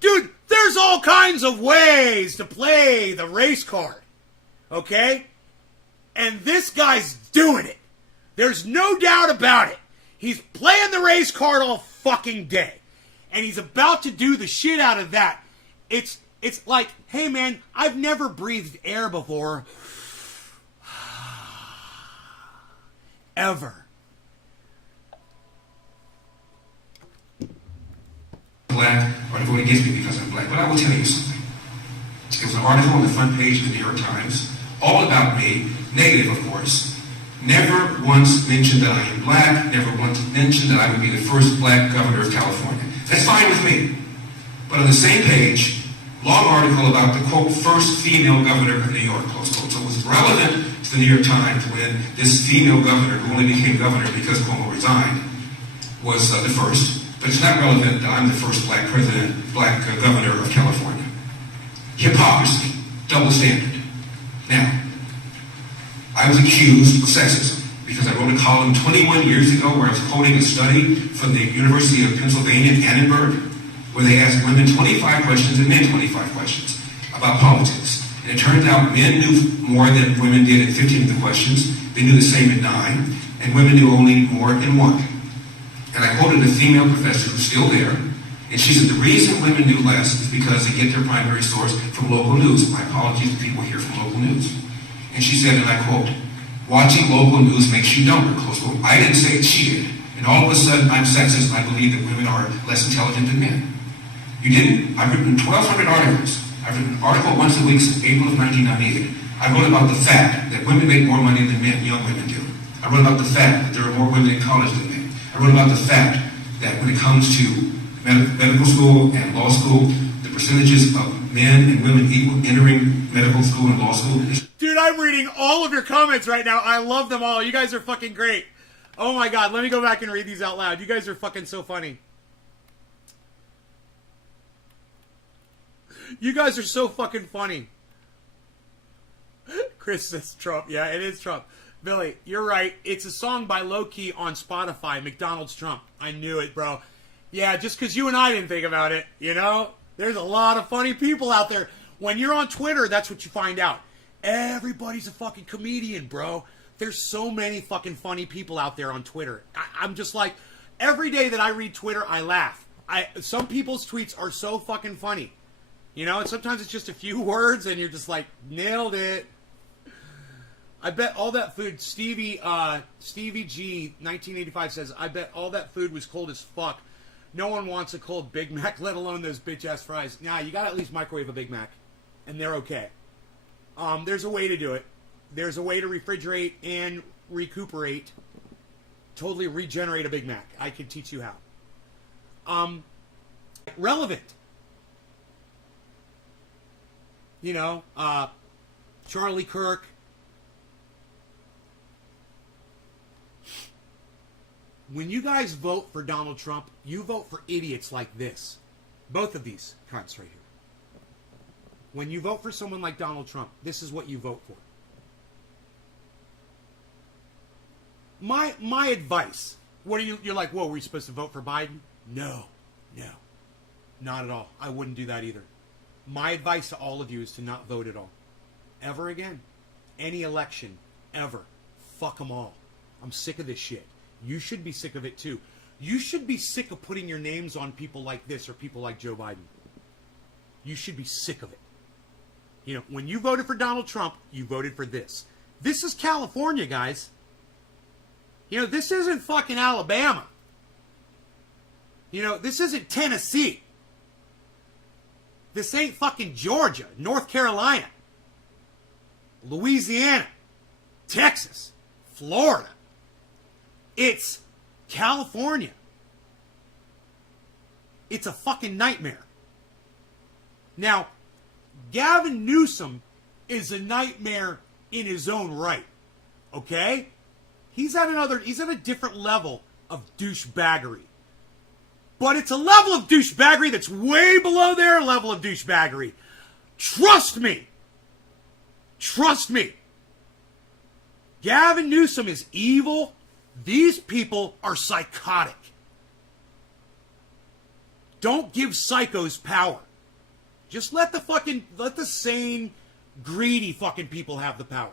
Dude, there's all kinds of ways to play the race card. Okay? And this guy's doing it. There's no doubt about it. He's playing the race card all fucking day. And he's about to do the shit out of that. It's like, hey man, I've never breathed air before. Ever. Black or to vote against me because I'm black. But I will tell you something. It was an article on the front page of the New York Times, all about me, negative of course. Never once mentioned that I am black, never once mentioned that I would be the first black governor of California. That's fine with me. But on the same page, long article about the, quote, first female governor of New York, close quote. So it was relevant to the New York Times when this female governor, who only became governor because Cuomo resigned, was the first. But it's not relevant that I'm the first black governor of California. Hypocrisy, double standard. Now, I was accused of sexism because I wrote a column 21 years ago where I was quoting a study from the University of Pennsylvania in Annenberg, where they asked women 25 questions and men 25 questions about politics. And it turns out men knew more than women did in 15 of the questions. They knew the same in 9, and women knew only more in 1. And I quoted a female professor who's still there, and she said the reason women knew less is because they get their primary source from local news. My apologies to people here from local news. And she said, and I quote, watching local news makes you dumber, close quote. I didn't say it, she did. And all of a sudden, I'm sexist and I believe that women are less intelligent than men. You didn't. I've written 1,200 articles. I've written an article once a week since April of 1998. I wrote about the fact that women make more money than men, young women do. I wrote about the fact that there are more women in college than men. I wrote about the fact that when it comes to medical school and law school, the percentages of men and women equal entering medical school and law school is... Dude, I'm reading all of your comments right now. I love them all. You guys are fucking great. Oh my god, let me go back and read these out loud. You guys are fucking so funny. You guys are so fucking funny. Chris says Trump. Yeah, it is Trump. Billy, you're right. It's a song by Low-Key on Spotify, McDonald's Trump. I knew it, bro. Yeah, just because you and I didn't think about it, you know? There's a lot of funny people out there. When you're on Twitter, that's what you find out. Everybody's a fucking comedian, bro. There's so many fucking funny people out there on Twitter. I'm just like, every day that I read Twitter, I laugh. Some people's tweets are so fucking funny. You know, and sometimes it's just a few words and you're just like, nailed it. I bet all that food, Stevie G, 1985 says, I bet all that food was cold as fuck. No one wants a cold Big Mac, let alone those bitch-ass fries. Nah, you gotta at least microwave a Big Mac. And they're okay. There's a way to do it. There's a way to refrigerate and recuperate. Totally regenerate a Big Mac. I can teach you how. Relevant. You know, Charlie Kirk. When you guys vote for Donald Trump, you vote for idiots like this. Both of these cunts right here. When you vote for someone like Donald Trump, this is what you vote for. My advice. What are you're like, whoa, were you supposed to vote for Biden? No. Not at all. I wouldn't do that either. My advice to all of you is to not vote at all. Ever again. Any election. Ever. Fuck them all. I'm sick of this shit. You should be sick of it too. You should be sick of putting your names on people like this or people like Joe Biden. You should be sick of it. You know, when you voted for Donald Trump, you voted for this. This is California, guys. You know, this isn't fucking Alabama. You know, this isn't Tennessee. This ain't fucking Georgia, North Carolina, Louisiana, Texas, Florida. It's California. It's a fucking nightmare. Now, Gavin Newsom is a nightmare in his own right. Okay? He's at a different level of douchebaggery. But it's a level of douchebaggery that's way below their level of douchebaggery. Trust me. Trust me. Gavin Newsom is evil. These people are psychotic. Don't give psychos power. Just let the sane, greedy fucking people have the power.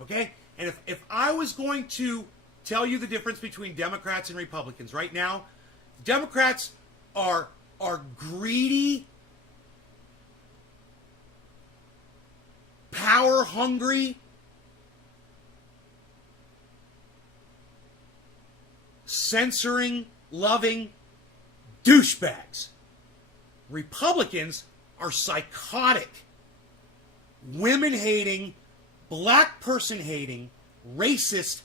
Okay? And if I was going to tell you the difference between Democrats and Republicans right now, Democrats are greedy, power-hungry, censoring-loving douchebags. Republicans are psychotic, women-hating, black person-hating, racist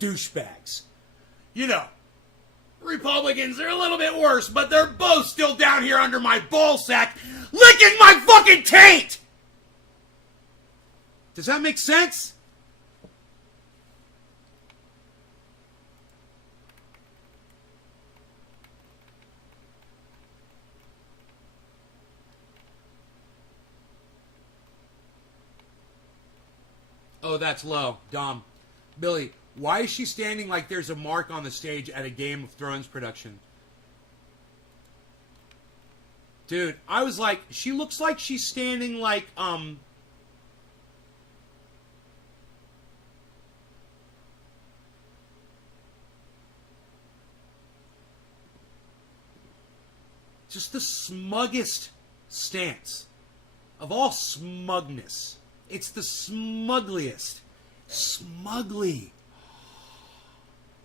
douchebags. You know, Republicans are a little bit worse, but they're both still down here under my ballsack, licking my fucking taint! Does that make sense? Oh, that's low. Dom. Billy, why is she standing like there's a mark on the stage at a Game of Thrones production? Dude, I was like, she looks like she's standing like, just the smuggest stance of all smugness. It's the smuggliest. Smugly.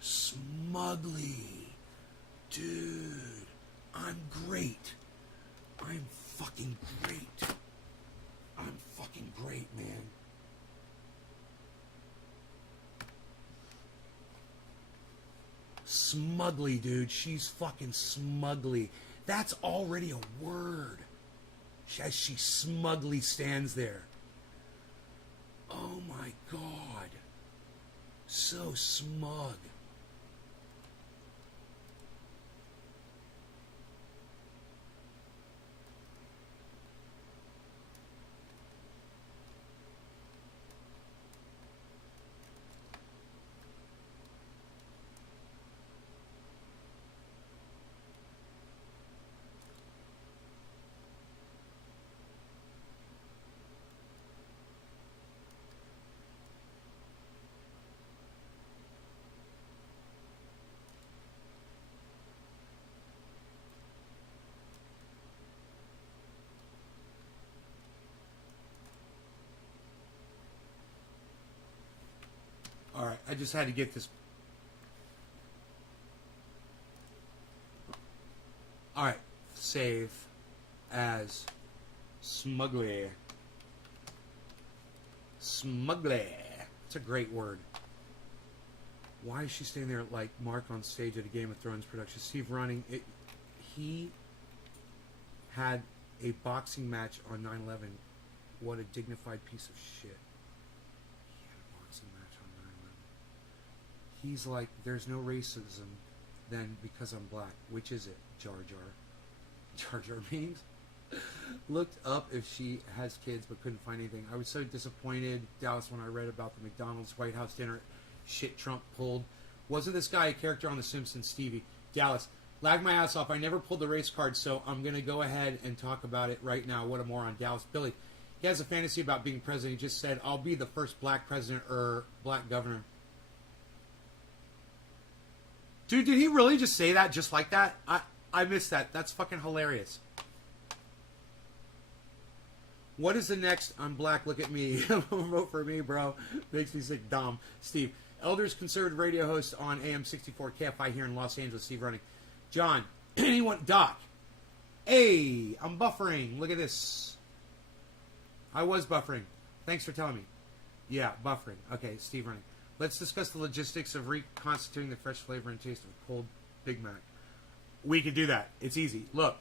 Smugly. Dude, I'm great. I'm fucking great. I'm fucking great, man. Smugly, dude. She's fucking smugly. That's already a word. As she smugly stands there. Oh my God. So smug. All right, I just had to get this. All right, save as smugly. Smugly. It's a great word. Why is she standing there like Mark on stage at a Game of Thrones production? Steve running it. He had a boxing match on 9/11. What a dignified piece of shit. He had a boxing match on 9/11. He's like, there's no racism then because I'm black. Which is it? Jar Jar. Jar Jar means? Looked up if she has kids but couldn't find anything. I was so disappointed, Dallas, when I read about the McDonald's White House dinner shit Trump pulled. Wasn't this guy a character on The Simpsons, Stevie? Dallas, lag my ass off. I never pulled the race card, so I'm going to go ahead and talk about it right now. What a moron. Dallas, Billy, he has a fantasy about being president. He just said, I'll be the first black president or black governor. Dude, did he really just say that just like that? I missed that. That's fucking hilarious. What is the next? I'm black. Look at me. Vote for me, bro. Makes me sick. Dom. Steve. Elders conservative radio host on AM 64 KFI here in Los Angeles. Steve running. John. Anyone? Doc. Hey, I'm buffering. Look at this. I was buffering. Thanks for telling me. Yeah, buffering. Okay, Steve running. Let's discuss the logistics of reconstituting the fresh flavor and taste of a cold Big Mac. We could do that. It's easy. Look.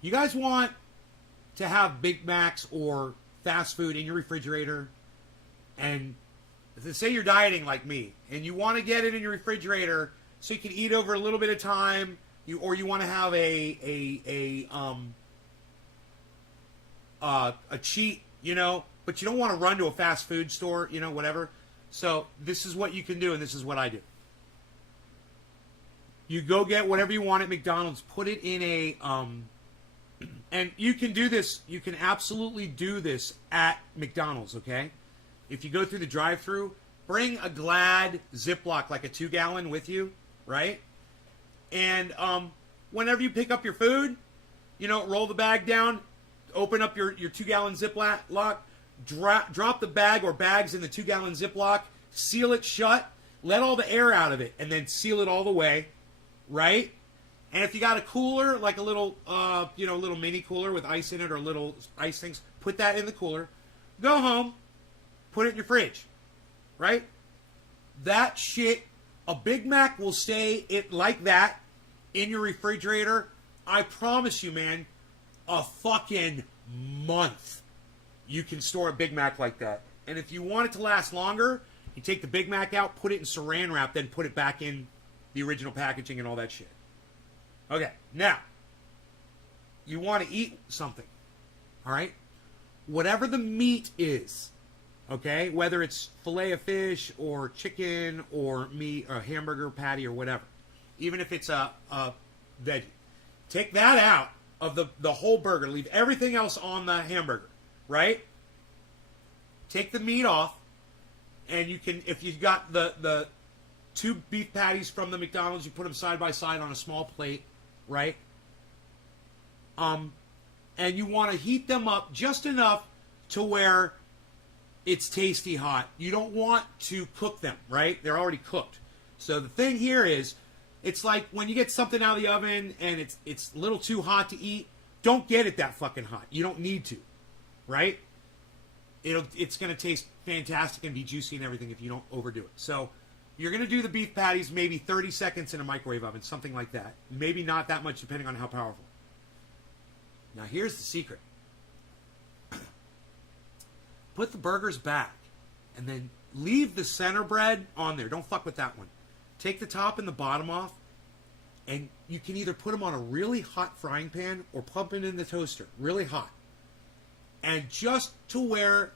You guys want to have Big Macs or fast food in your refrigerator, and say you're dieting like me, and you want to get it in your refrigerator so you can eat over a little bit of time, or you want to have a cheat, you know, but you don't want to run to a fast food store, you know, whatever. So this is what you can do, and this is what I do. You go get whatever you want at McDonald's, put it in a and you can do this. You can absolutely do this at McDonald's, okay? If you go through the drive-thru, bring a Glad Ziploc, like a 2-gallon with you, right? And whenever you pick up your food, you know, roll the bag down, open up your 2-gallon Ziploc, drop the bag or bags in the 2-gallon Ziploc, seal it shut, let all the air out of it, and then seal it all the way, right? And if you got a cooler, like a little, little mini cooler with ice in it or little ice things, put that in the cooler. Go home, put it in your fridge, right? That shit, a Big Mac will stay it like that in your refrigerator. I promise you, man, a fucking month. You can store a Big Mac like that. And if you want it to last longer, you take the Big Mac out, put it in saran wrap, then put it back in the original packaging and all that shit. Okay, now, you want to eat something, all right? Whatever the meat is, okay, whether it's filet of fish or chicken or meat or hamburger patty or whatever, even if it's a veggie, take that out of the whole burger. Leave everything else on the hamburger, right? Take the meat off, and you can, if you've got the 2 beef patties from the McDonald's, you put them side by side on a small plate, right? And you want to heat them up just enough to where it's tasty hot. You don't want to cook them, right? They're already cooked. So the thing here is, it's like when you get something out of the oven and it's a little too hot to eat, don't get it that fucking hot. You don't need to, right? It's going to taste fantastic and be juicy and everything if you don't overdo it. So you're going to do the beef patties maybe 30 seconds in a microwave oven, something like that. Maybe not that much depending on how powerful. Now here's the secret. Put the burgers back and then leave the center bread on there. Don't fuck with that one. Take the top and the bottom off, and you can either put them on a really hot frying pan or pump it in the toaster, really hot. And just to where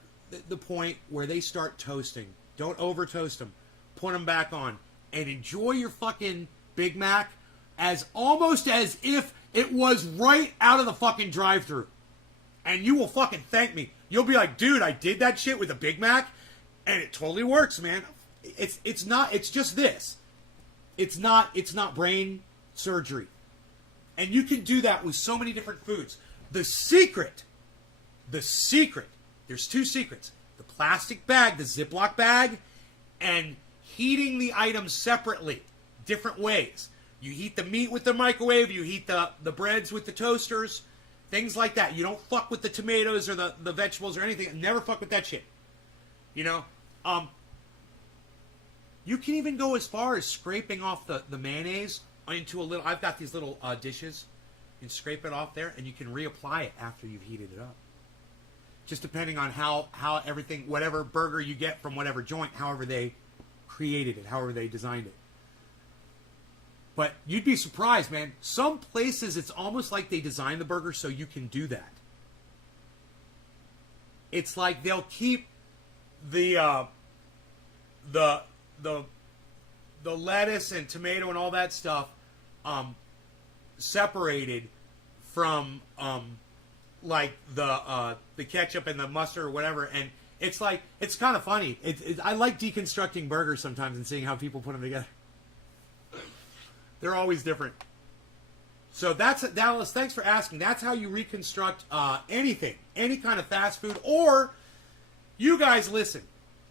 the point where they start toasting. Don't over toast them. Put them back on and enjoy your fucking Big Mac as almost as if it was right out of the fucking drive-thru. And you will fucking thank me. You'll be like, dude, I did that shit with a Big Mac and it totally works, man. It's just this. It's not brain surgery. And you can do that with so many different foods. The secret, there's two secrets. The plastic bag, the Ziploc bag, and heating the items separately, different ways. You heat the meat with the microwave, you heat the breads with the toasters, things like that. You don't fuck with the tomatoes or the vegetables or anything. Never fuck with that shit. You know? You can even go as far as scraping off the mayonnaise into a little... I've got these little dishes. You can scrape it off there, and you can reapply it after you've heated it up. Just depending on how everything... Whatever burger you get from whatever joint, however they created it, however they designed it. But you'd be surprised, man. Some places, it's almost like they designed the burger so you can do that. It's like they'll keep the lettuce and tomato and all that stuff separated from like the ketchup and the mustard or whatever. And it's like, it's kind of funny. I like deconstructing burgers sometimes and seeing how people put them together. They're always different. So that's Dallas. Thanks for asking. That's how you reconstruct anything, any kind of fast food. Or you guys listen.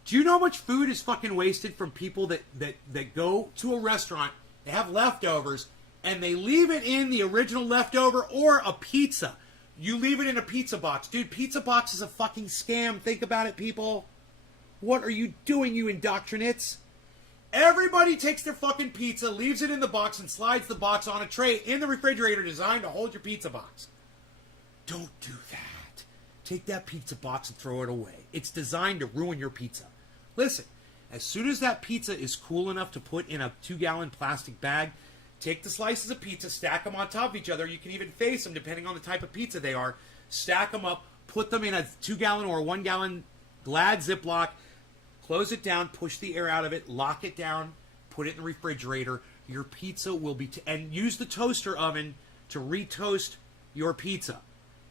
Do you know how much food is fucking wasted from people that go to a restaurant, they have leftovers, and they leave it in the original leftover or a pizza? You leave it in a pizza box. Dude, pizza box is a fucking scam. Think about it, people. What are you doing, you indoctrinates? Everybody takes their fucking pizza, leaves it in the box, and slides the box on a tray in the refrigerator designed to hold your pizza box. Don't do that. Take that pizza box and throw it away. It's designed to ruin your pizza. Listen, as soon as that pizza is cool enough to put in a 2-gallon plastic bag, take the slices of pizza, stack them on top of each other. You can even face them depending on the type of pizza they are. Stack them up, put them in a 2-gallon or a 1-gallon Glad Ziploc, close it down, push the air out of it, lock it down, put it in the refrigerator. Your pizza will be... and use the toaster oven to re-toast your pizza.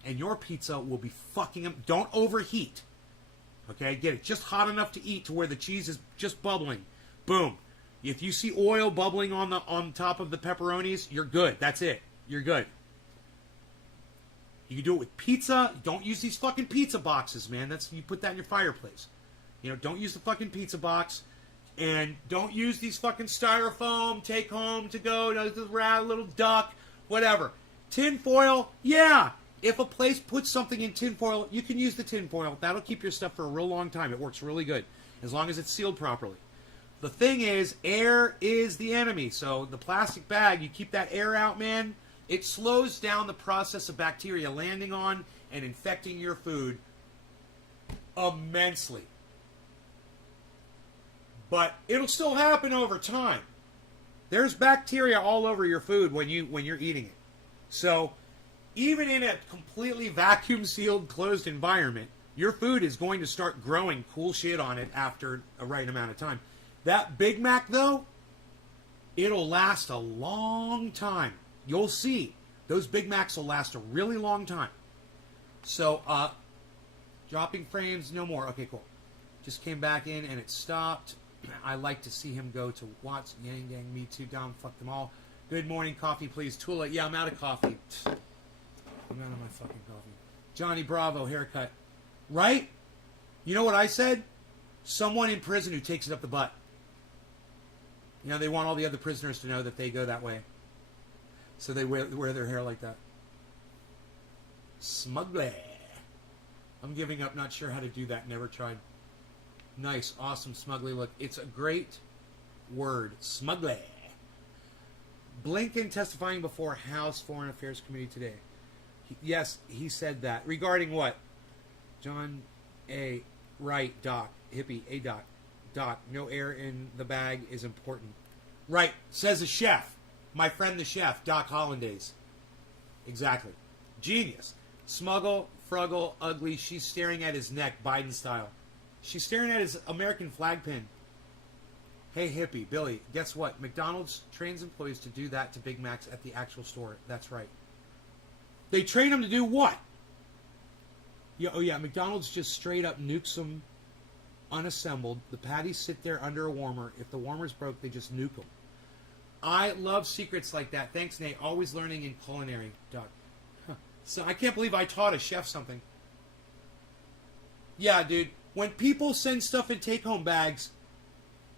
And your pizza will be fucking... Don't overheat. Okay? Get it just hot enough to eat to where the cheese is just bubbling. Boom. If you see oil bubbling on top of the pepperonis, you're good. That's it. You're good. You can do it with pizza. Don't use these fucking pizza boxes, man. You put that in your fireplace. You know, don't use the fucking pizza box. And don't use these fucking styrofoam, take home to go, the little duck, whatever. Tin foil, yeah. If a place puts something in tin foil, you can use the tin foil. That'll keep your stuff for a real long time. It works really good, as long as it's sealed properly. The thing is, air is the enemy. So the plastic bag, you keep that air out, man. It slows down the process of bacteria landing on and infecting your food immensely. But it'll still happen over time. There's bacteria all over your food when you're eating it. So even in a completely vacuum sealed, closed environment, your food is going to start growing cool shit on it after a right amount of time. That Big Mac, though, it'll last a long time. You'll see. Those Big Macs will last a really long time. So, dropping frames, no more. Okay, cool. Just came back in and it stopped. I like to see him go to Watts, Yang Gang, me too, Dom, fuck them all. Good morning, coffee, please. Tula, yeah, I'm out of coffee. I'm out of my fucking coffee. Johnny Bravo, haircut. Right? You know what I said? Someone in prison who takes it up the butt. You know, they want all the other prisoners to know that they go that way. So they wear their hair like that. Smugly. I'm giving up, not sure how to do that, never tried. Nice, awesome, smugly look. It's a great word, smugly. Blinken testifying before House Foreign Affairs Committee today. Yes, he said that. Regarding what? John A. Right, Doc. Hippie, A. Doc. Doc, no air in the bag is important. Right, says a chef. My friend the chef, Doc Hollandaise. Exactly. Genius. Smuggle, fruggle, ugly. She's staring at his neck, Biden style. She's staring at his American flag pin. Hey, hippie, Billy, guess what? McDonald's trains employees to do that to Big Macs at the actual store. That's right. They train them to do what? Yeah, oh, yeah, McDonald's just straight up nukes them unassembled. The patties sit there under a warmer. If the warmer's broke, they just nuke them. I love secrets like that. Thanks, Nate. Always learning in culinary, Doc. Huh. So I can't believe I taught a chef something. Yeah, dude. When people send stuff in take-home bags,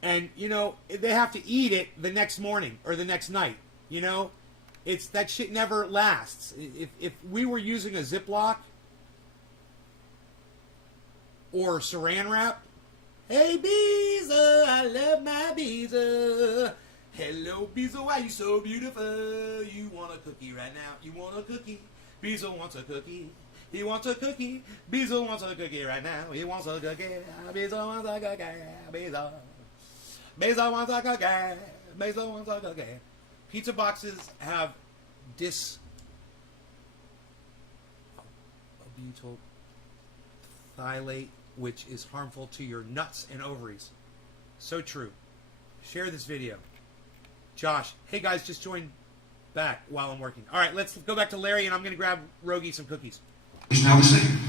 and, you know, they have to eat it the next morning or the next night, you know? It's that shit never lasts. If we were using a Ziploc or saran wrap, hey, Beezer, I love my Beezer. Hello, Beezer, why you so beautiful? You want a cookie right now? You want a cookie? Beezer wants a cookie. He wants a cookie. Beezer wants a cookie right now. He wants a cookie. Beezer wants a cookie. Beezer. Beezer wants a cookie. Beezer wants a cookie. Pizza boxes have butyrylate, which is harmful to your nuts and ovaries. So true. Share this video. Josh, hey guys, just joined back while I'm working. All right, let's go back to Larry, and I'm going to grab Rogie some cookies. It's now the same.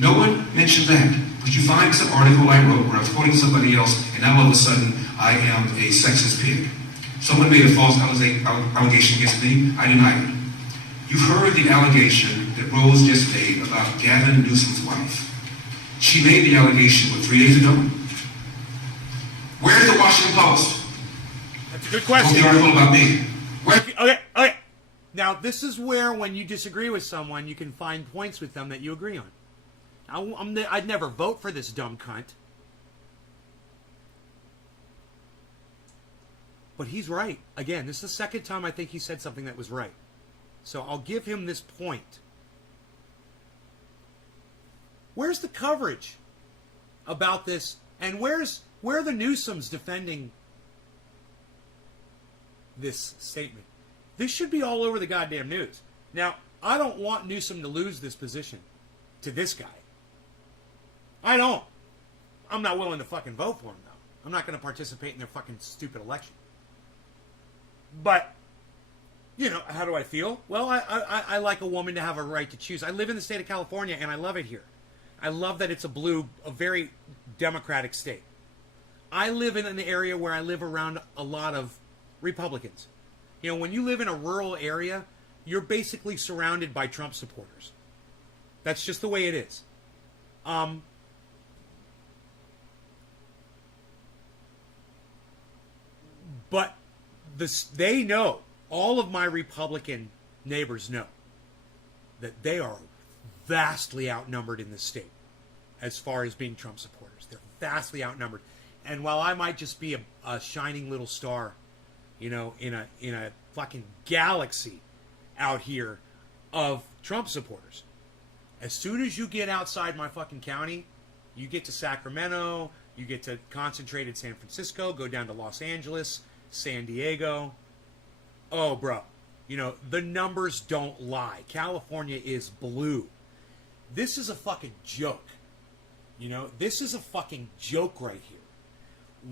No one mentioned that. But you find some article I wrote where I was quoting somebody else, and now all of a sudden I am a sexist pig. Someone made a false allegation against me. I denied it. You've heard the allegation that Rose just made about Gavin Newsom's wife. She made the allegation, 3 days ago? Where's the Washington Post? That's a good question. What's the article about me? Okay. Now, this is where, when you disagree with someone, you can find points with them that you agree on. I'd never vote for this dumb cunt. But he's right. Again, this is the second time I think he said something that was right. So I'll give him this point. Where's the coverage about this? And where are the Newsoms defending this statement? This should be all over the goddamn news. Now, I don't want Newsom to lose this position to this guy. I don't. I'm not willing to fucking vote for him, though. I'm not going to participate in their fucking stupid election. But, you know, how do I feel? Well, I like a woman to have a right to choose. I live in the state of California, and I love it here. I love that it's a very democratic state. I live in an area where I live around a lot of Republicans. You know, when you live in a rural area, you're basically surrounded by Trump supporters. That's just the way it is. But they know, all of my Republican neighbors know, that they are vastly outnumbered in this state as far as being Trump supporters. They're vastly outnumbered. And while I might just be a shining little star, you know, in a fucking galaxy out here of Trump supporters, as soon as you get outside my fucking county, you get to Sacramento, you get to concentrated San Francisco, go down to Los Angeles, San Diego. Oh, bro. You know, the numbers don't lie. California is blue. This is a fucking joke. You know, this is a fucking joke right here.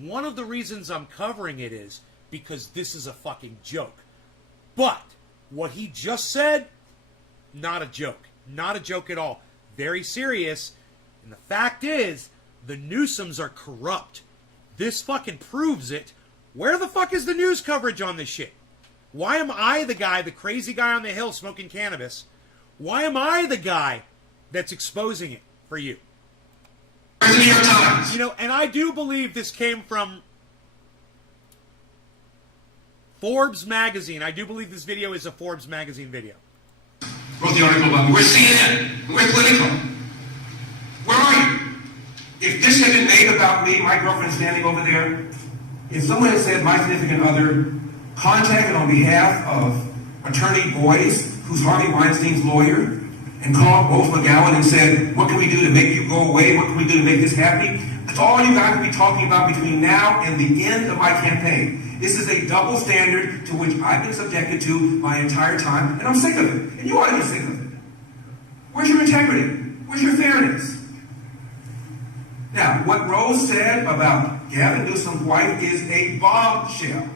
One of the reasons I'm covering it is because this is a fucking joke. But what he just said, not a joke. Not a joke at all. Very serious. And the fact is, the Newsoms are corrupt. This fucking proves it. Where the fuck is the news coverage on this shit? Why am I the guy, the crazy guy on the hill smoking cannabis? Why am I the guy that's exposing it for you? You know, and I do believe this came from Forbes magazine. I do believe this video is a Forbes magazine video. wrote the article about me. Where's CNN? Where's Politico? Where are you? If this had been made about me, my girlfriend standing over there, if someone had said my significant other contacted on behalf of Attorney Boyce, who's Harvey Weinstein's lawyer, and called Rose McGowan and said, what can we do to make you go away? What can we do to make this happy? That's all you guys will be talking about between now and the end of my campaign. This is a double standard to which I've been subjected to my entire time, and I'm sick of it. And you ought to be sick of it. Where's your integrity? Where's your fairness? Now, what Rose said about Gavin Newsom's wife is a bombshell.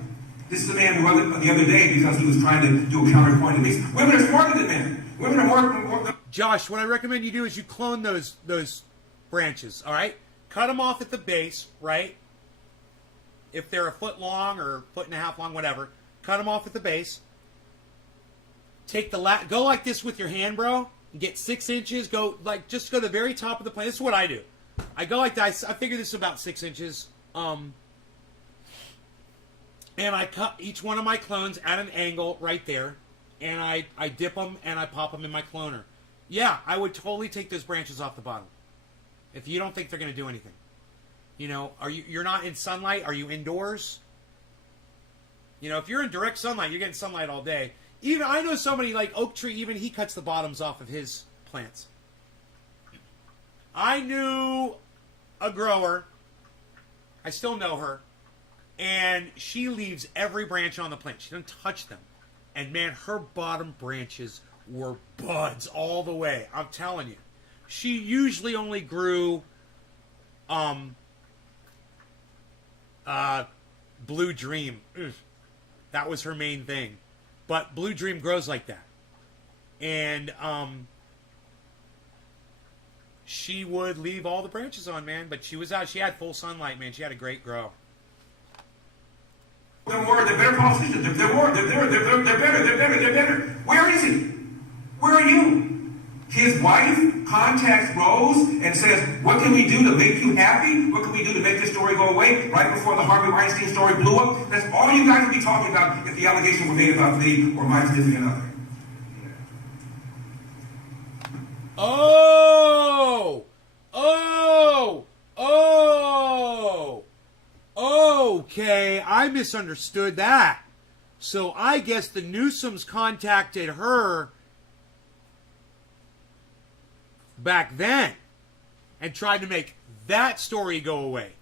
This is a man who, the other day, because he was trying to do a counterpoint to these, women are smarter than men. Women are more... Josh, what I recommend you do is you clone those branches, all right? Cut them off at the base, right? If they're a foot long or foot and a half long, whatever. Cut them off at the base. Take the go like this with your hand, bro. And get 6 inches. Go like just go to the very top of the plant. This is what I do. I go like that. I figure this is about 6 inches. And I cut each one of my clones at an angle right there. And I dip them and I pop them in my cloner. Yeah, I would totally take those branches off the bottom. If you don't think they're going to do anything. You know, you're not in sunlight? Are you indoors? You know, if you're in direct sunlight, you're getting sunlight all day. Even I know somebody like Oak Tree, even he cuts the bottoms off of his plants. I knew a grower. I still know her. And she leaves every branch on the plant. She doesn't touch them. And man, her bottom branches were buds all the way. I'm telling you. She usually only grew Blue Dream. Ugh. That was her main thing. But Blue Dream grows like that. And she would leave all the branches on, man. But she was out. She had full sunlight, man. She had a great grow. They're better politicians. They're better. Where is he? Where are you? His wife contacts Rose and says, what can we do to make you happy? What can we do to make this story go away? Right before the Harvey Weinstein story blew up. That's all you guys would be talking about if the allegation were made about me or my significant other. Okay, I misunderstood that. So I guess the Newsoms contacted her back then and tried to make that story go away.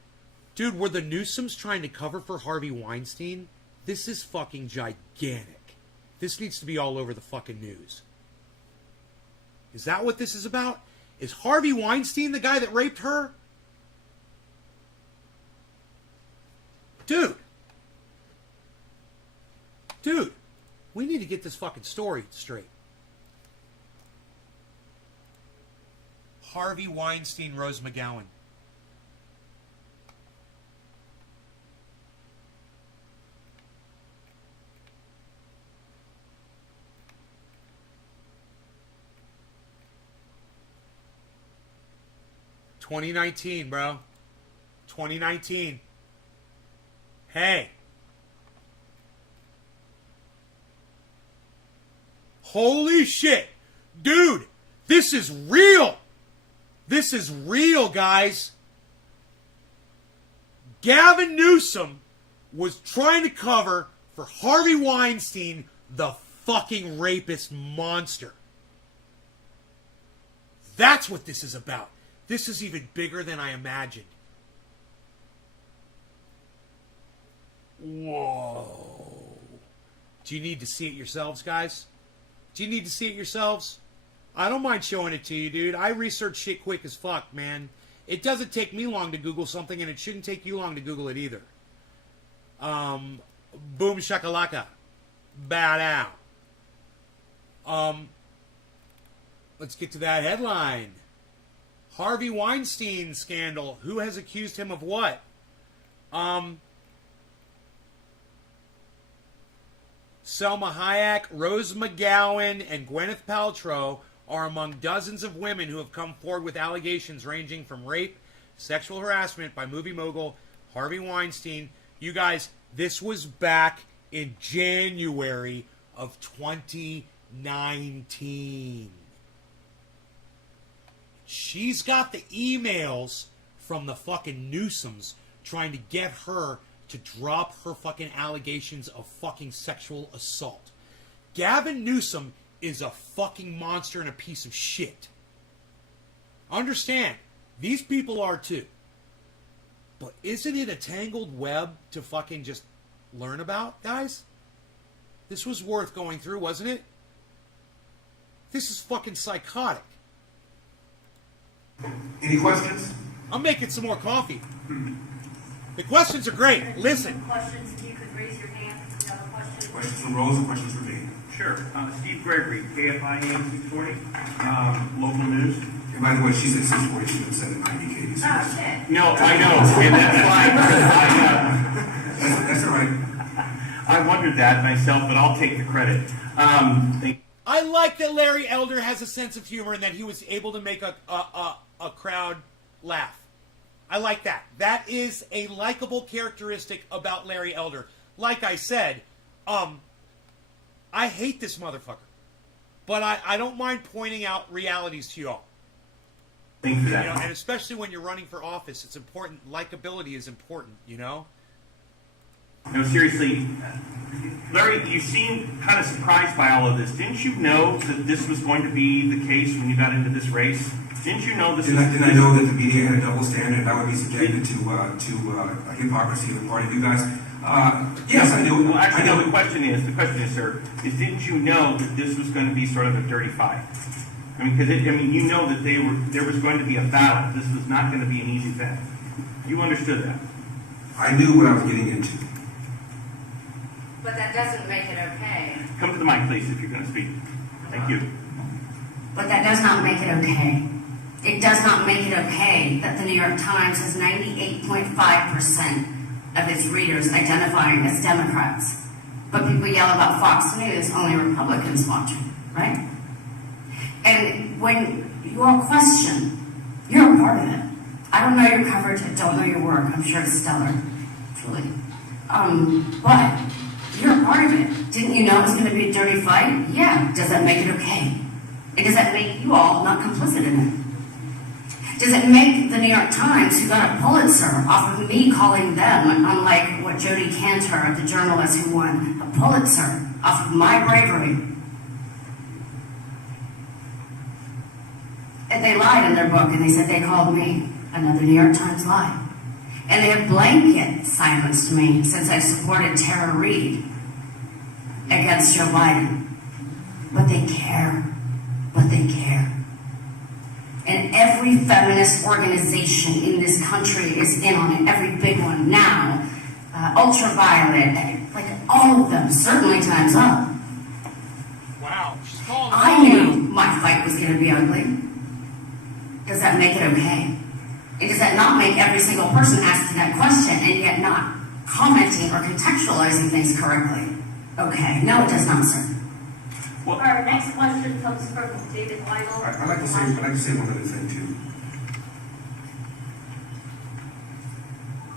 Dude, were the Newsoms trying to cover for Harvey Weinstein? This is fucking gigantic. This needs to be all over the fucking news. Is that what this is about? Is Harvey Weinstein the guy that raped her? Dude, we need to get this fucking story straight. Harvey Weinstein, Rose McGowan. $2019, bro. 2019. Hey. Holy shit. Dude, this is real. This is real, guys. Gavin Newsom was trying to cover for Harvey Weinstein, the fucking rapist monster. That's what this is about. This is even bigger than I imagined. Whoa. Do you need to see it yourselves, guys? Do you need to see it yourselves? I don't mind showing it to you, dude. I research shit quick as fuck, man. It doesn't take me long to Google something, and it shouldn't take you long to Google it either. Boom shakalaka. Bad out. Let's get to that headline. Harvey Weinstein scandal. Who has accused him of what? Selma Hayek, Rose McGowan, and Gwyneth Paltrow are among dozens of women who have come forward with allegations ranging from rape, sexual harassment by movie mogul Harvey Weinstein. You guys, this was back in January of 2018. 19. She's got the emails from the fucking Newsoms trying to get her to drop her fucking allegations of fucking sexual assault. Gavin Newsom is a fucking monster and a piece of shit. Understand, these people are too. But isn't it a tangled web to fucking just learn about, guys? This was worth going through, wasn't it? This is fucking psychotic. Any questions? I'm making some more coffee. The questions are great. Listen. Questions, if you could raise your hand if you have a question. Questions from Rose and questions for me. Sure. Steve Gregory, KFI AM 640, local news. And by the way, she said 640, she would have said it 90 KD. Oh, shit. No, I know, and that's why That's all right. I wondered that myself, but I'll take the credit. I like that Larry Elder has a sense of humor and that he was able to make a crowd laugh. I like that. That is a likable characteristic about Larry Elder. Like I said, I hate this motherfucker. But I don't mind pointing out realities to you all. Thanks for You know, that. and especially when you're running for office, it's important. Likability is important, you know? No, seriously, Larry, you seem kind of surprised by all of this. Didn't you know that this was going to be the case when you got into this race? Didn't you know this? Didn't I know that the media had a double standard and I would be subjected to hypocrisy on the part of you guys? Yes, I knew. Well, actually, I know. no, the question is, sir, is didn't you know that this was going to be sort of a dirty fight? I mean, because you know that there was going to be a battle. This was not going to be an easy thing. You understood that. I knew what I was getting into. But that doesn't make it okay. Come to the mic, please, if you're going to speak. Thank you. But that does not make it okay. It does not make it okay that the New York Times has 98.5% of its readers identifying as Democrats. But people yell about Fox News, only Republicans watch it, right? And when your question, you're a part of it. I don't know your coverage, I don't know your work. I'm sure it's stellar, truly. But you're a part of it. Didn't you know it was going to be a dirty fight? Yeah. Does that make it okay? And does that make you all not complicit in it? Does it make the New York Times, who got a Pulitzer off of me calling them, unlike what Jodi Kantor, the journalist who won a Pulitzer off of my bravery? And they lied in their book, and they said they called me another New York Times lie. And they have blanket silenced me since I supported Tara Reid against Joe Biden. But they care. But they care. And every feminist organization in this country is in on it. Every big one now. Ultraviolet, like all of them, certainly Time's Up. Wow. She's calling I knew my fight was going to be ugly. Does that make it okay? And does that not make every single person asking that question and yet not commenting or contextualizing things correctly okay? No, it does not, sir. Well, Our next question comes from David Weigel. I'd like to say one other thing too.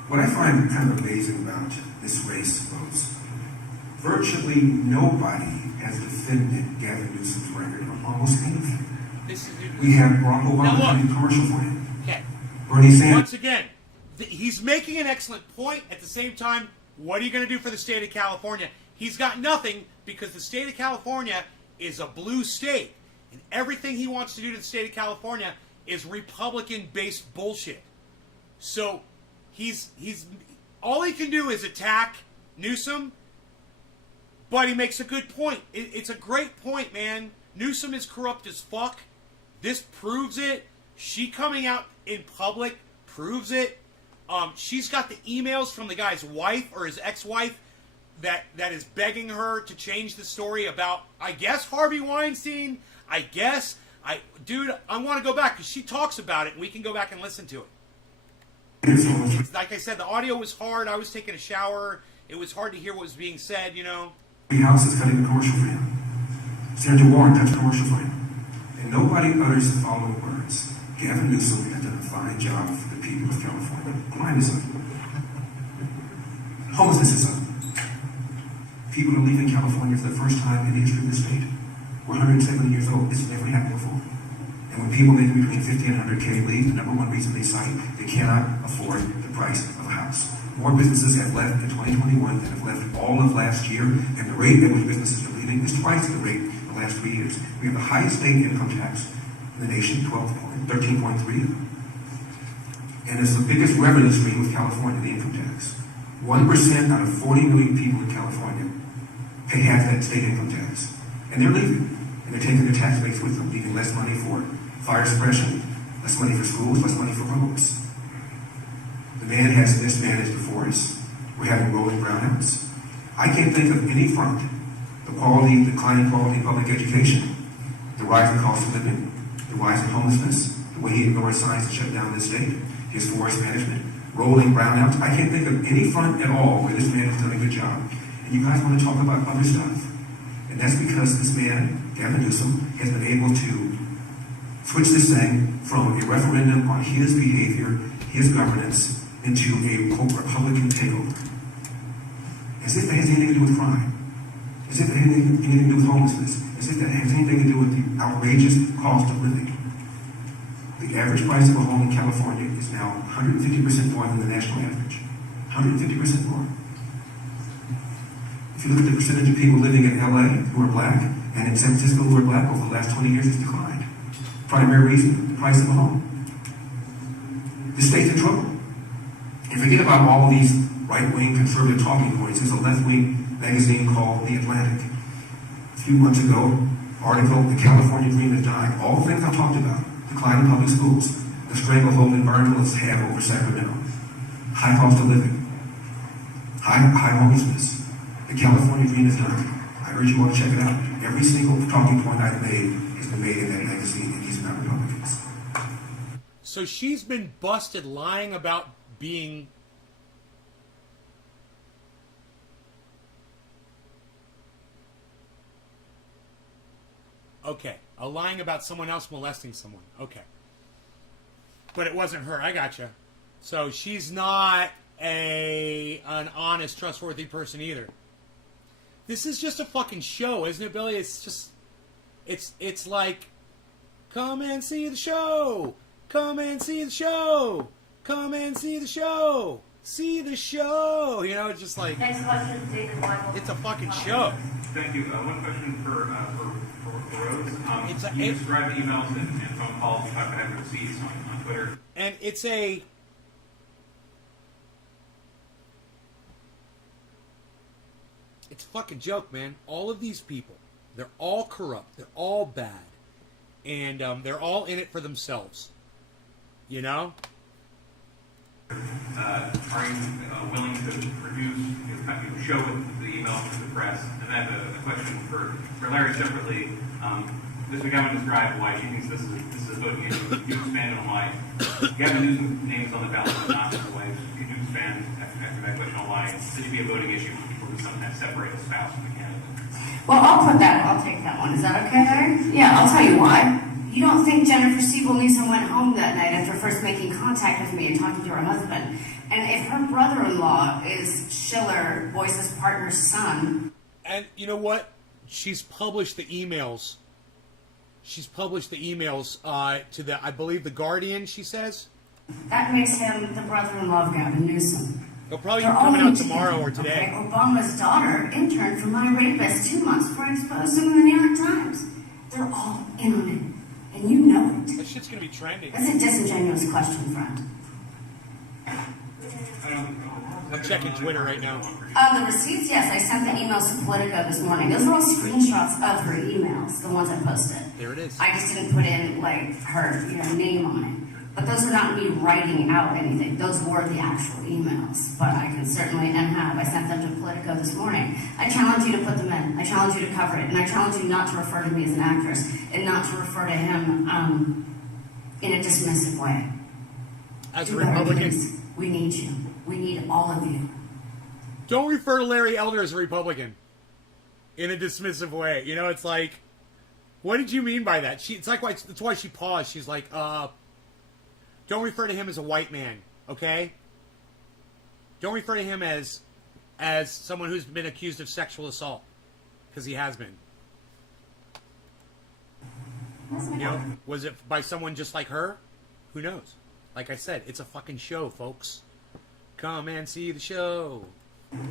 What I find kind of amazing about this race, Rose, virtually nobody has defended Gavin Newsom's record on almost anything. We have Barack Obama having a commercial for him. Okay. Bernie Sanders. Once again, he's making an excellent point. At the same time, what are you going to do for the state of California? He's got nothing because the state of California is a blue state. And everything he wants to do to the state of California is Republican-based bullshit. So he's all he can do is attack Newsom, but he makes a good point. It's a great point, man. Newsom is corrupt as fuck. This proves it. She coming out in public proves it. She's got the emails from the guy's wife or his ex-wife that is begging her to change the story about, I guess, Harvey Weinstein. I want to go back because she talks about it and we can go back and listen to it. Like I said, the audio was hard. I was taking a shower. It was hard to hear what was being said, you know. The House is cutting a commercial for him. Senator Warren cuts a commercial for him. And nobody utters the following words. Gavin Newsom has done a fine job for the people of California. Crime is up. Homelessness is up. People are leaving California for the first time in the history of the state. We're 170 years old. This has never happened before. And when people making between 50 and 100K leave, the number one reason they cite, they cannot afford the price of a house. More businesses have left in 2021 than have left all of last year, and the rate at which businesses are leaving is twice the rate of the last 3 years. We have the highest state income tax in the nation, 13.3. And it's the biggest revenue stream with California, the income tax. 1% out of 40 million people in California pay half that state income tax. And they're leaving. And they're taking their tax base with them, leaving less money for fire suppression, less money for schools, less money for roads. The man has mismanaged the forest. We're having rolling brownouts. I can't think of any front. The declining quality of public education, the rising cost of living, the rise in homelessness, the way he ignored signs to shut down this state, his forest management, rolling brownouts. I can't think of any front at all where this man has done a good job. And you guys want to talk about other stuff. And that's because this man, Gavin Newsom, has been able to switch this thing from a referendum on his behavior, his governance, into a quote Republican takeover. As if that has anything to do with crime. As if that has anything to do with homelessness. As if that has anything to do with the outrageous cost of living. The average price of a home in California is now 150% more than the national average. 150% more. If you look at the percentage of people living in LA who are black and in San Francisco who are black over the last 20 years, it's declined. Primary reason, the price of a home. The state's in trouble. And forget about all these right-wing conservative talking points. There's a left-wing magazine called The Atlantic. A few months ago, article, The California Dream is Dying. All the things I talked about. Declining public schools. The stranglehold environmentalists have over Sacramento. High cost of living. High homelessness. The California Dream is dying. I urge you all to check it out. Every single talking point I've made has been made in that magazine, and these are not Republicans. So she's been busted lying about being... Okay, lying about someone else molesting someone. Okay. But it wasn't her. I gotcha. So she's not an honest, trustworthy person either. This is just a fucking show, isn't it, Billy? It's just... It's like... Come and see the show! Come and see the show! Come and see the show! See the show! You know, it's just like... Next question, David Michael. It's a fucking show. Thank you. One question for Rose. You described the emails and phone calls. You talked about receipts on Twitter. And it's a... It's a fucking joke, man. All of these people, they're all corrupt. They're all bad. And they're all in it for themselves. You know? Are you willing to produce, show the email to the press? And I have a question for Larry separately. Ms. McGowan described why she thinks this is a voting issue. Could you expand on why Gavin Newsom's names on the ballot but not his wife's? Could you expand after that question on why this should be a voting issue for people who sometimes separate a spouse from a candidate? Well, I'll take that one. Is that okay, Larry? Yeah, I'll tell you why. You don't think Jennifer Siebel Newsom went home that night after first making contact with me and talking to her husband. And if her brother-in-law is Schiller, Boyce's partner's son... And you know what? She's published the emails. She's published the emails to the, I believe, The Guardian, she says. That makes him the brother-in-law of Gavin Newsom. They'll probably be coming out tomorrow or today. Okay, Obama's daughter interned for my rapist 2 months before I exposed him in the New York Times. They're all in on it. And you know it. That shit's gonna be trending. That's a disingenuous question, friend. I'm checking Twitter right now. The receipts, yes, I sent the emails to Politico this morning. Those are all screenshots of her emails, the ones I posted. There it is. I just didn't put in, like, her, name on it. But those are not me writing out anything. Those were the actual emails. But I can certainly, and have. I sent them to Politico this morning. I challenge you to put them in. I challenge you to cover it. And I challenge you not to refer to me as an actress and not to refer to him in a dismissive way. As a Republican? We need you. We need all of you. Don't refer to Larry Elder as a Republican in a dismissive way. You know, it's like, what did you mean by that? It's like that's why she paused. She's like, don't refer to him as a white man, okay? Don't refer to him as someone who's been accused of sexual assault, because he has been. You know, was it by someone just like her? Who knows? Like I said, it's a fucking show, folks. Come and see the show. This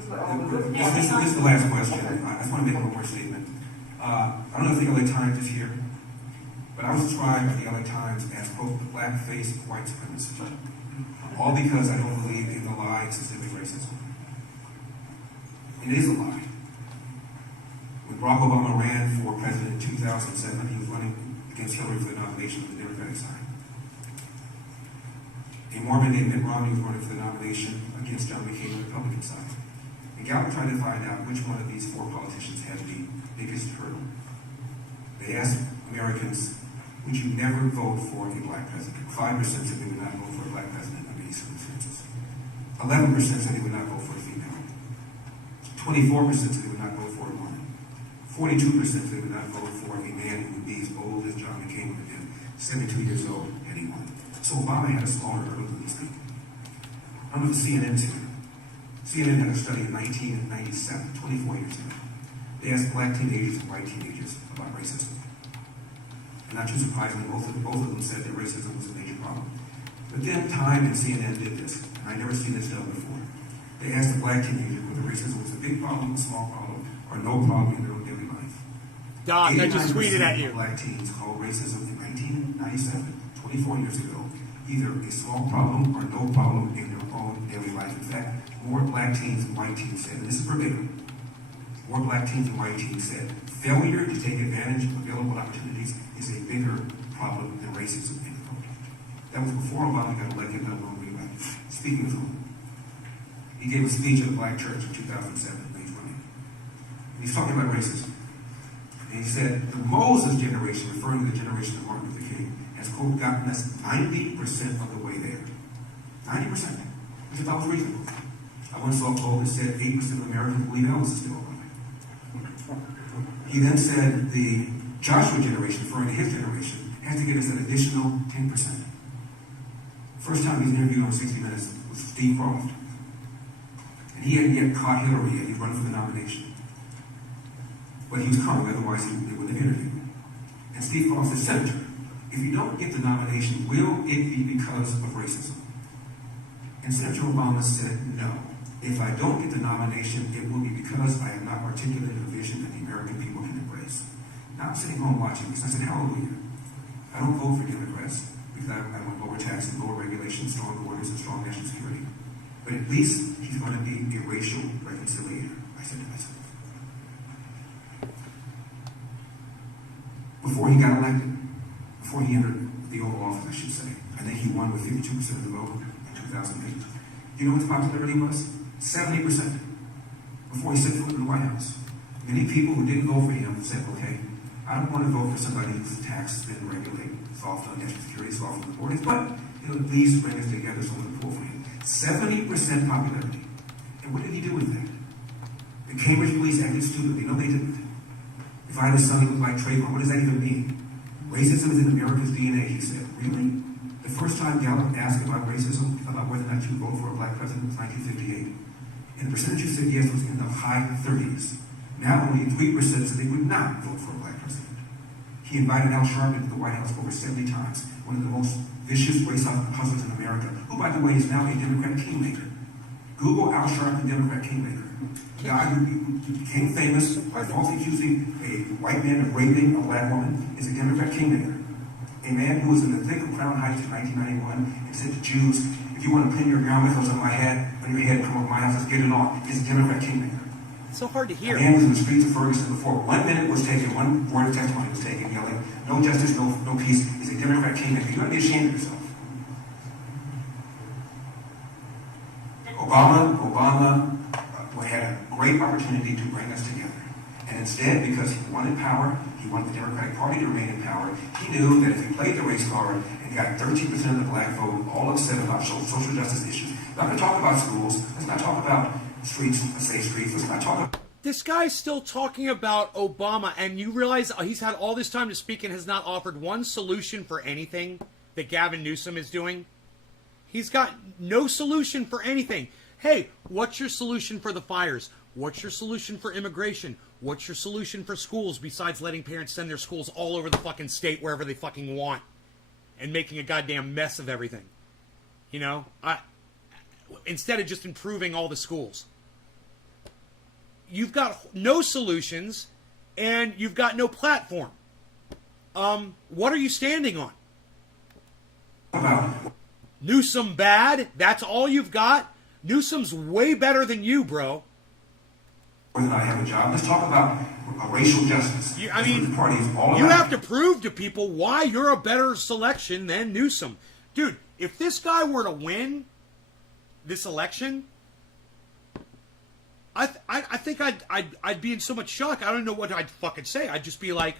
is the last question. I just want to make one more statement. I don't know if the LA Times is here, but I was described by the LA Times as, quote, black-faced white supremacist. All because I don't believe in the lie of systemic racism. It is a lie. When Barack Obama ran for president in 2007, he was running against Hillary for the nomination of the Democratic side. A Mormon named Mitt Romney was running for the nomination against John McCain on the Republican side. And Gallup tried to find out which one of these four politicians had the biggest hurdle. They asked Americans, would you never vote for a black president? 5% said they would not vote for a black president under these circumstances. 11% said they would not vote for a female. 24% said they would not vote for a woman. 42% said they would not vote for a man who would be as old as John McCain would have been, 72 years old, had he won. So Obama had a smaller hurdle than these people. I don't know if CNN's here. CNN had a study in 1997, 24 years ago. They asked black teenagers and white teenagers about racism. And not too surprisingly, both of them said that racism was a major problem. But then Time and CNN did this, and I'd never seen this done before. They asked a black teenager whether racism was a big problem, a small problem, or no problem in their own daily life. Doc, I just tweeted at you. Black teens called racism in 1997, 24 years ago, either a small problem or no problem in their own daily life. In fact, more black teens and white teens said, and this is verbatim, more black teens and white teens said, failure to take advantage of available opportunities is a bigger problem than racism in the culture. That was before Obama got elected, let alone reelected. Speaking of whom, he gave a speech at the black church in 2007 when he was running. And he's talking about racism. And he said, the Moses generation, referring to the generation of Martin Luther King, has, quote, gotten us 90% of the way there. 90%, which I thought was reasonable. I once saw a poll that said 8% of Americans believe Elvis is still alive. He then said the Joshua generation, referring to his generation, has to get us an additional 10%. First time he's interviewed on 60 Minutes was Steve Croft. And he hadn't yet caught Hillary yet. He's running for the nomination. But he was coming, otherwise they wouldn't have interviewed him. And Steve Croft said, Senator, if you don't get the nomination, will it be because of racism? And Senator Obama said, no. If I don't get the nomination, it will be because I have not articulated a vision that the American people can embrace. Now I'm sitting home watching this, and I said, hallelujah. I don't vote for Democrats because I want lower taxes, lower regulations, strong borders, and strong national security. But at least he's going to be a racial reconciliator, I said to myself. Before he got elected, before he entered the Oval Office, I should say, I think he won with 52% of the vote in 2008. You know what his popularity was? 70%. Before he set foot in the White House. Many people who didn't vote for him said, okay, I don't want to vote for somebody whose tax has been regulated, soft on national security, soft on the borders, but it'll at least bring us together, so I'm going to pull for him. 70% popularity. And what did he do with that? The Cambridge police acted stupidly. No, they didn't. If I had a son who looked like Trayvon, what does that even mean? Racism is in America's DNA, he said. Really? The first time Gallup asked about racism, about whether or not you vote for a black president, was 1958. And the percentage who said yes was in the high 30s. Now only 3% said they would not vote for a black president. He invited Al Sharpton to the White House over 70 times, one of the most vicious race hustlers in America, who, by the way, is now a Democrat kingmaker. Google Al Sharpton, Democrat kingmaker. A guy who became famous by falsely accusing a white man of raping a black woman is a Democrat kingmaker. A man who was in the thick of Crown Heights in 1991 and said to Jews, if you want to pin your yarmulkes on my head, on your head and come over my house, let's get it on, is a Democrat kingmaker. It's so hard to hear. A man was in the streets of Ferguson before 1 minute was taken, one word of testimony was taken, yelling, no justice, no peace. He's a Democrat kingmaker. You ought to be ashamed of yourself. Obama had a great opportunity to bring us together. And instead, because he wanted power, he wanted the Democratic Party to remain in power, he knew that if he played the race card and got 13% of the black vote, all upset about social justice issues, we're not going to talk about schools, let's not talk about streets, safe streets, let's not talk about... This guy's still talking about Obama, and you realize he's had all this time to speak and has not offered one solution for anything that Gavin Newsom is doing? He's got no solution for anything. hey, what's your solution for the fires? What's your solution for immigration? What's your solution for schools besides letting parents send their schools all over the fucking state wherever they fucking want and making a goddamn mess of everything? You know, instead of just improving all the schools. You've got no solutions and you've got no platform. What are you standing on? Newsom bad? That's all you've got? Newsom's way better than you, bro. More than I have a job. Let's talk about racial justice. You have to prove to people why you're a better selection than Newsom. Dude, if this guy were to win this election, I think I'd be in so much shock. I don't know what I'd fucking say. I'd just be like,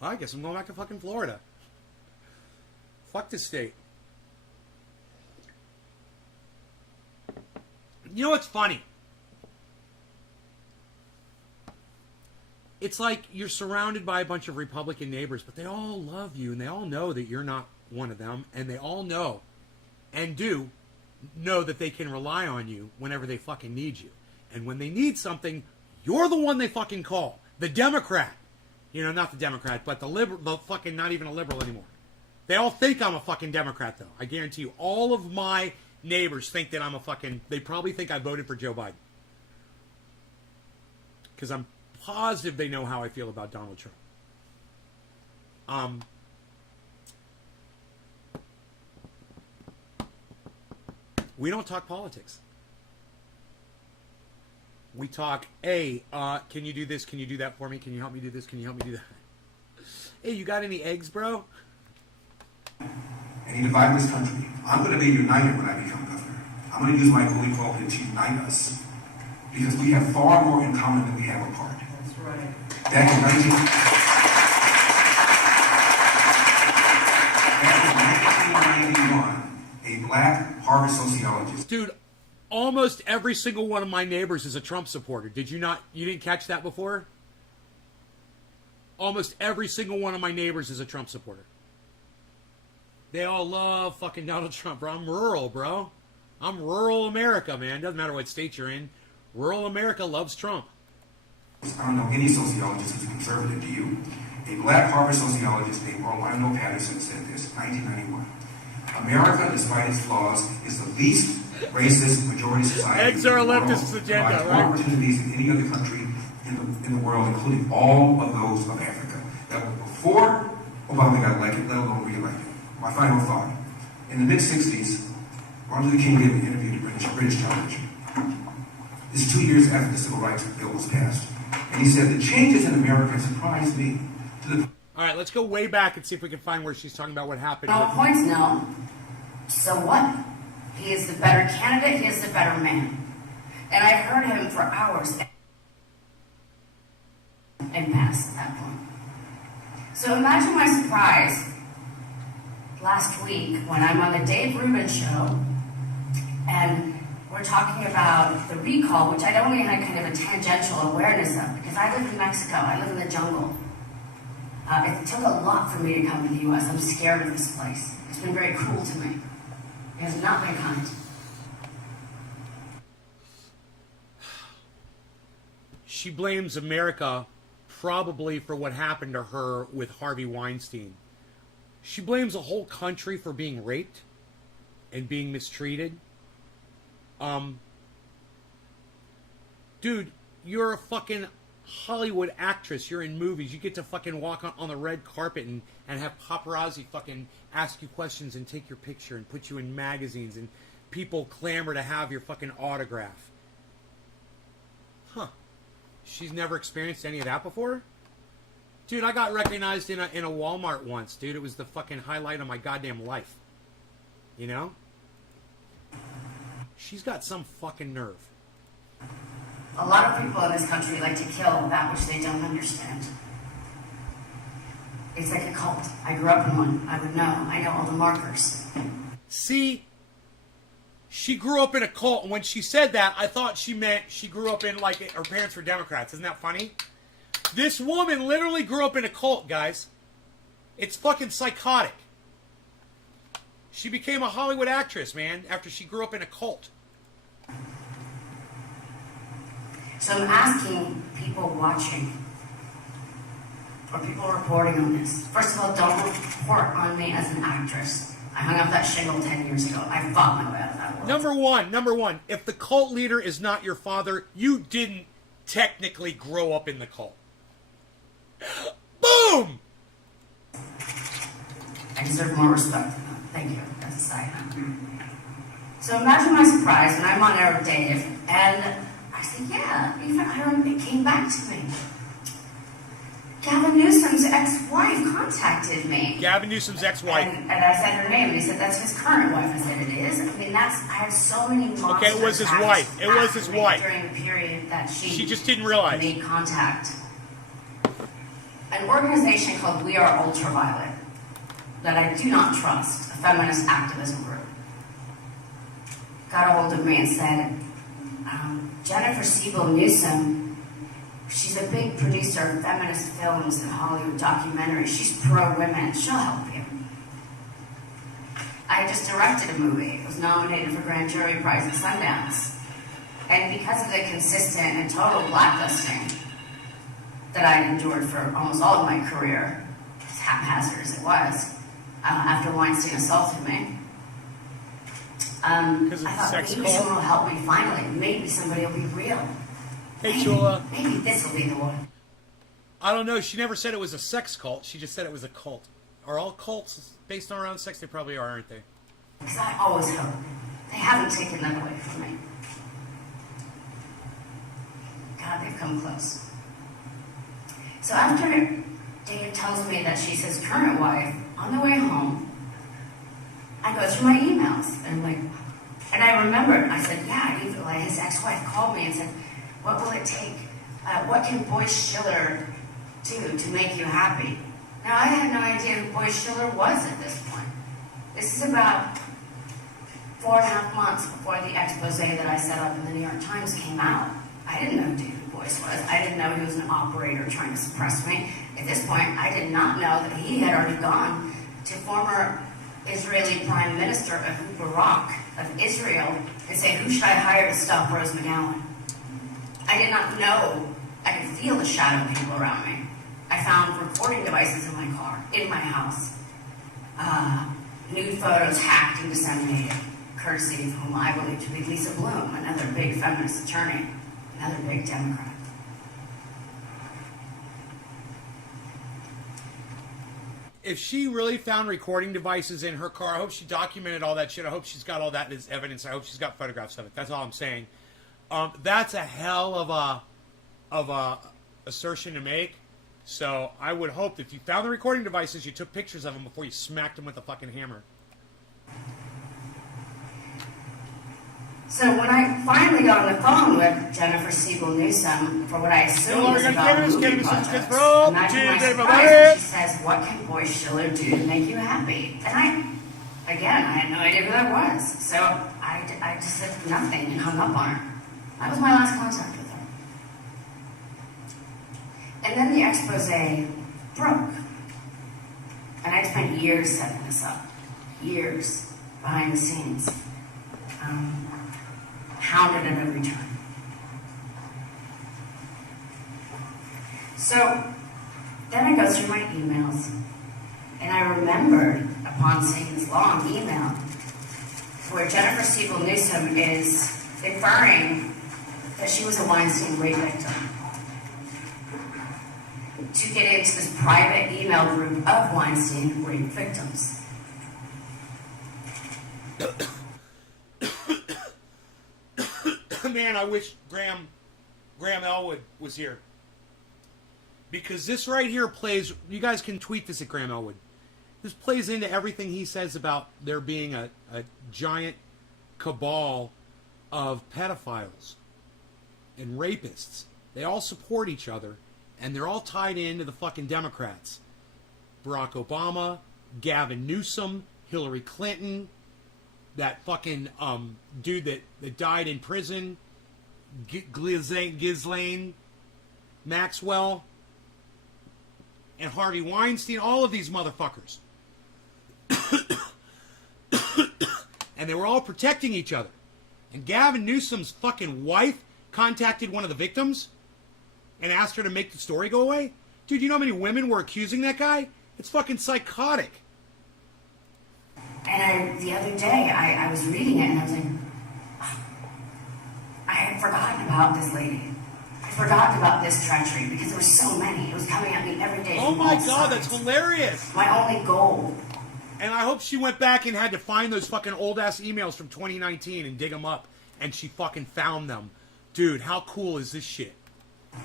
well, I guess I'm going back to fucking Florida. Fuck this state. You know what's funny? It's like you're surrounded by a bunch of Republican neighbors, but they all love you, and they all know that you're not one of them, and they all know, and do, know that they can rely on you whenever they fucking need you. And when they need something, you're the one they fucking call. The Democrat. You know, not the Democrat, but the liberal, the fucking not even a liberal anymore. They all think I'm a fucking Democrat, though. I guarantee you, all of my neighbors think that I'm a fucking... They probably think I voted for Joe Biden. Because I'm positive they know how I feel about Donald Trump. We don't talk politics. We talk, hey, can you do this? Can you do that for me? Can you help me do this? Can you help me do that? Hey, you got any eggs, bro? And he divided this country. I'm going to be united when I become governor. I'm going to use my holy pulpit to unite us. Because we have far more in common than we have apart. That's right. Back in 1991, a black Harvard sociologist. Dude, almost every single one of my neighbors is a Trump supporter. Did you not? You didn't catch that before? Almost every single one of my neighbors is a Trump supporter. They all love fucking Donald Trump, bro. I'm rural, bro. I'm rural America, man. Doesn't matter what state you're in. Rural America loves Trump. I don't know any sociologist who's conservative, do you? A black Harvard sociologist named Orlando Patterson said this in 1991. America, despite its flaws, is the least racist majority society. Eggs are a leftist agenda, provides right? more opportunities than any other country in the world, including all of those of Africa. That was before Obama got elected, let alone re-elected. My final thought. In the mid-60s, Martin Luther King gave an interview to British television. This is 2 years after the Civil Rights Bill was passed. And he said, the changes in America surprised me. All right, let's go way back and see if we can find where she's talking about what happened. No points, no. So what? He is the better candidate, he is the better man. And I heard him for hours and passed at that point. So imagine my surprise last week when I'm on the Dave Rubin show and we're talking about the recall, which I only had kind of a tangential awareness of because I live in Mexico, I live in the jungle. It took a lot for me to come to the U.S. I'm scared of this place. It's been very cruel to me. It has not been kind. She blames America probably for what happened to her with Harvey Weinstein. She blames a whole country for being raped and being mistreated. Dude, you're a fucking Hollywood actress. You're in movies. You get to fucking walk on the red carpet and have paparazzi fucking ask you questions and take your picture and put you in magazines and people clamor to have your fucking autograph. Huh. She's never experienced any of that before? Dude, I got recognized in a Walmart once, dude. It was the fucking highlight of my goddamn life. You know? She's got some fucking nerve. A lot of people in this country like to kill that which they don't understand. It's like a cult. I grew up in one. I would know. I know all the markers. See? She grew up in a cult, and when she said that, I thought she meant she grew up in, like, her parents were Democrats. Isn't that funny? This woman literally grew up in a cult, guys. It's fucking psychotic. She became a Hollywood actress, man, after she grew up in a cult. So I'm asking people watching or people reporting on this. First of all, don't report on me as an actress. I hung up that shingle 10 years ago. I fought my way out of that world. Number one, if the cult leader is not your father, you didn't technically grow up in the cult. Boom! I deserve more respect than that. Thank you. That's a side note. So imagine my surprise when I'm on air with Dave, and I said, yeah, even it came back to me. Gavin Newsom's ex-wife contacted me. Gavin Newsom's ex-wife. And I said her name, and he said, that's his current wife. I said, it is? I mean, I had so many monsters. Okay, it was his wife. It was his wife. During the period that she just didn't realize. Made contact. An organization called We Are Ultraviolet, that I do not trust, a feminist activism group, got a hold of me and said, Jennifer Siebel Newsom, she's a big producer of feminist films and Hollywood documentaries. She's pro-women. She'll help you. I just directed a movie. It was nominated for Grand Jury Prize at Sundance. And because of the consistent and total blacklisting that I endured for almost all of my career, as haphazard as it was, after Weinstein assaulted me, I thought maybe someone will help me finally. Maybe somebody will be real. Hey, Chula. Maybe this will be the one. I don't know. She never said it was a sex cult. She just said it was a cult. Are all cults based around sex? They probably are, aren't they? Because I always hope. They haven't taken that away from me. God, they've come close. So after Dave tells me that she's his current wife, on the way home, I go through my emails, and I remembered, I said, yeah, his ex-wife called me and said, what will it take? What can Boyce Schiller do to make you happy? Now, I had no idea who Boyce Schiller was at this point. This is about 4.5 months before the expose that I set up in the New York Times came out. I didn't know who David Boyce was. I didn't know he was an operator trying to suppress me. At this point, I did not know that he had already gone to former Israeli Prime Minister Ehud Barak of Israel and say, who should I hire to stop Rose McGowan? I did not know. I could feel the shadow people around me. I found recording devices in my car, in my house. Nude photos hacked and disseminated, courtesy of whom I believe to be Lisa Bloom, another big feminist attorney, another big Democrat. If she really found recording devices in her car, I hope she documented all that shit. I hope she's got all that as evidence. I hope she's got photographs of it. That's all I'm saying. That's a hell of a assertion to make. So I would hope that if you found the recording devices, you took pictures of them before you smacked them with a fucking hammer. So when I finally got on the phone with Jennifer Siebel Newsom for what I assumed was about movie projects, imagine my surprise when she says, what can Boyce Schiller do to make you happy? And I had no idea who that was. So I just said nothing and hung up on her. That was my last contact with her. And then the expose broke. And I spent years setting this up. Years behind the scenes. Hounded at every turn. So then I go through my emails, and I remembered, upon seeing this long email, where Jennifer Siebel Newsom is inferring that she was a Weinstein rape victim, to get into this private email group of Weinstein rape victims. Man, I wish Graham Elwood was here. Because this right here plays, you guys can tweet this at Graham Elwood. This plays into everything he says about there being a giant cabal of pedophiles and rapists. They all support each other, and they're all tied into the fucking Democrats. Barack Obama, Gavin Newsom, Hillary Clinton, that fucking dude that died in prison, Ghislaine Maxwell, and Harvey Weinstein, all of these motherfuckers. and they were all protecting each other. And Gavin Newsom's fucking wife contacted one of the victims and asked her to make the story go away. Dude, you know how many women were accusing that guy? It's fucking psychotic. And the other day, I was reading it and I was like, I had forgotten about this lady. I forgotten about this treachery because there were so many. It was coming at me every day. Oh from my all God, that's sides. hilarious. My only goal. And I hope she went back and had to find those fucking old-ass emails from 2019 and dig them up. And she fucking found them. Dude, how cool is this shit?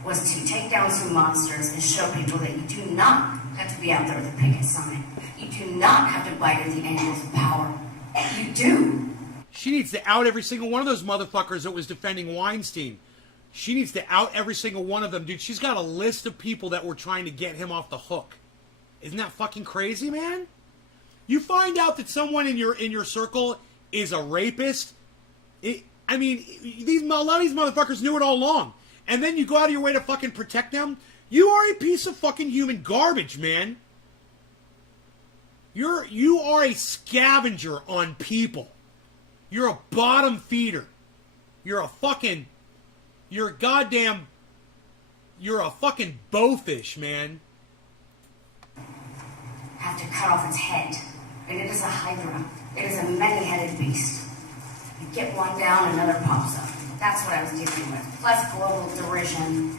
Was to take down some monsters and show people that you do not have to be out there with a picket sign. You do not have to bite at the angles of power. You do. She needs to out every single one of those motherfuckers that was defending Weinstein. She needs to out every single one of them. Dude, she's got a list of people that were trying to get him off the hook. Isn't that fucking crazy, man? You find out that someone in your circle is a rapist. A lot of these motherfuckers knew it all along. And then you go out of your way to fucking protect them. You are a piece of fucking human garbage, man. You are a scavenger on people. You're a bottom feeder. You're a fucking bowfish, man. Have to cut off its head. And it is a hydra. It is a many-headed beast. You get one down, another pops up. That's what I was dealing with. Plus global derision,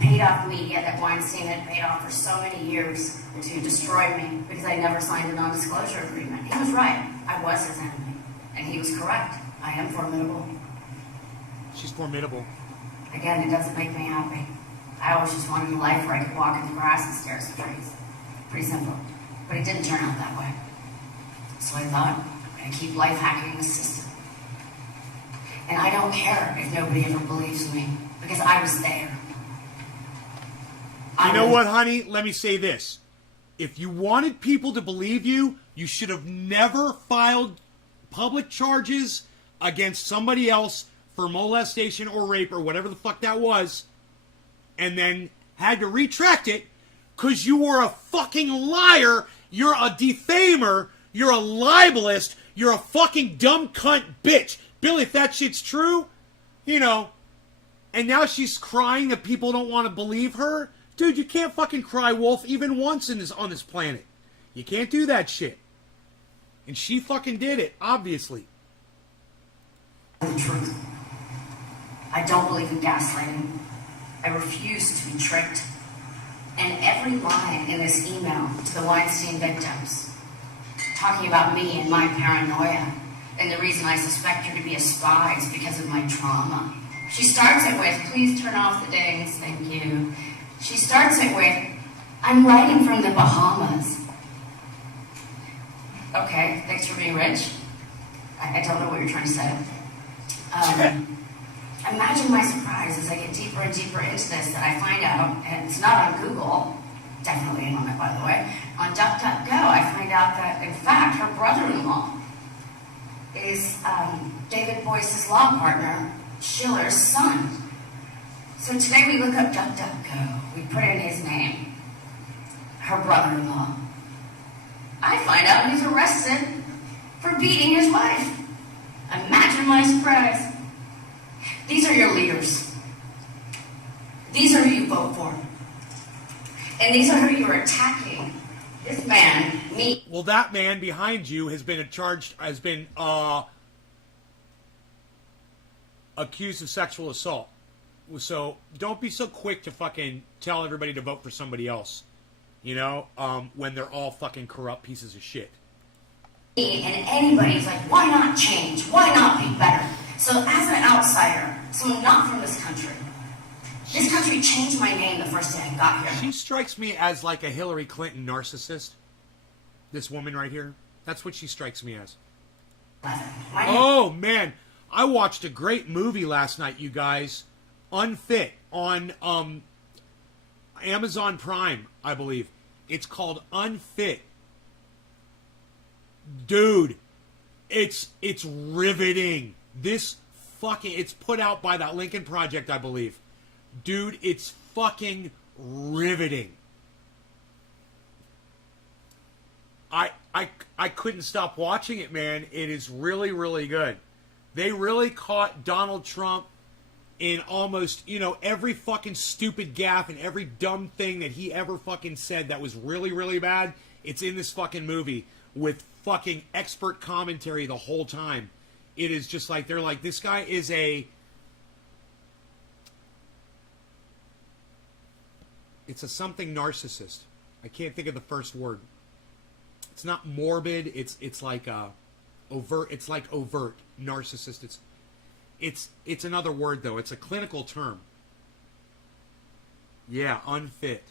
paid off media that Weinstein had paid off for so many years to destroy me because I never signed a non-disclosure agreement. He was right. I was his enemy. And he was correct. I am formidable. She's formidable. Again, it doesn't make me happy. I always just wanted a life where I could walk in the grass and stare at the trees. Pretty simple. But it didn't turn out that way. So I thought, I'm going to keep life hacking the system. And I don't care if nobody ever believes me, because I was there. You know what, honey? Let me say this. If you wanted people to believe you, you should have never filed public charges against somebody else for molestation or rape or whatever the fuck that was, and then had to retract it because you were a fucking liar, you're a defamer, you're a libelist, you're a fucking dumb cunt bitch. Billy, if that shit's true, and now she's crying that people don't want to believe her. Dude, you can't fucking cry wolf even once on this planet. You can't do that shit. And she fucking did it, obviously. The truth. I don't believe in gaslighting. I refuse to be tricked. And every line in this email to the Weinstein victims, talking about me and my paranoia, and the reason I suspect her to be a spy is because of my trauma. She starts it with, please turn off the dings, thank you. She starts it with, I'm writing from the Bahamas. Okay, thanks for being rich. I don't know what you're trying to say. Imagine my surprise as I get deeper and deeper into this that I find out, and it's not on Google, definitely ain't on it by the way, on DuckDuckGo I find out that in fact her brother-in-law is David Boyce's law partner, Schiller's son. So today we look up DuckDuckGo, we put in his name, her brother-in-law. I find out he's arrested for beating his wife. Imagine my surprise. These are your leaders. These are who you vote for. And these are who you're attacking. This man, me. Well, that man behind you has been accused of sexual assault. So don't be so quick to fucking tell everybody to vote for somebody else. When they're all fucking corrupt pieces of shit. And anybody's like, why not change? Why not be better? So as an outsider, someone not from this country changed my name the first day I got here. She strikes me as like a Hillary Clinton narcissist. This woman right here. That's what she strikes me as. Oh, man. I watched a great movie last night, you guys. Unfit on Amazon Prime, I believe. It's called Unfit. Dude, it's riveting. It's put out by that Lincoln Project, I believe. Dude, it's fucking riveting. I I couldn't stop watching it, man. It is really, really good. They really caught Donald Trump in almost, every fucking stupid gaffe and every dumb thing that he ever fucking said that was really, really bad. It's in this fucking movie with fucking expert commentary the whole time. It is just like, they're like, this guy is it's a something narcissist. I can't think of the first word. It's not morbid. It's like overt. It's like overt narcissist. It's another word though. It's a clinical term. Yeah, unfit.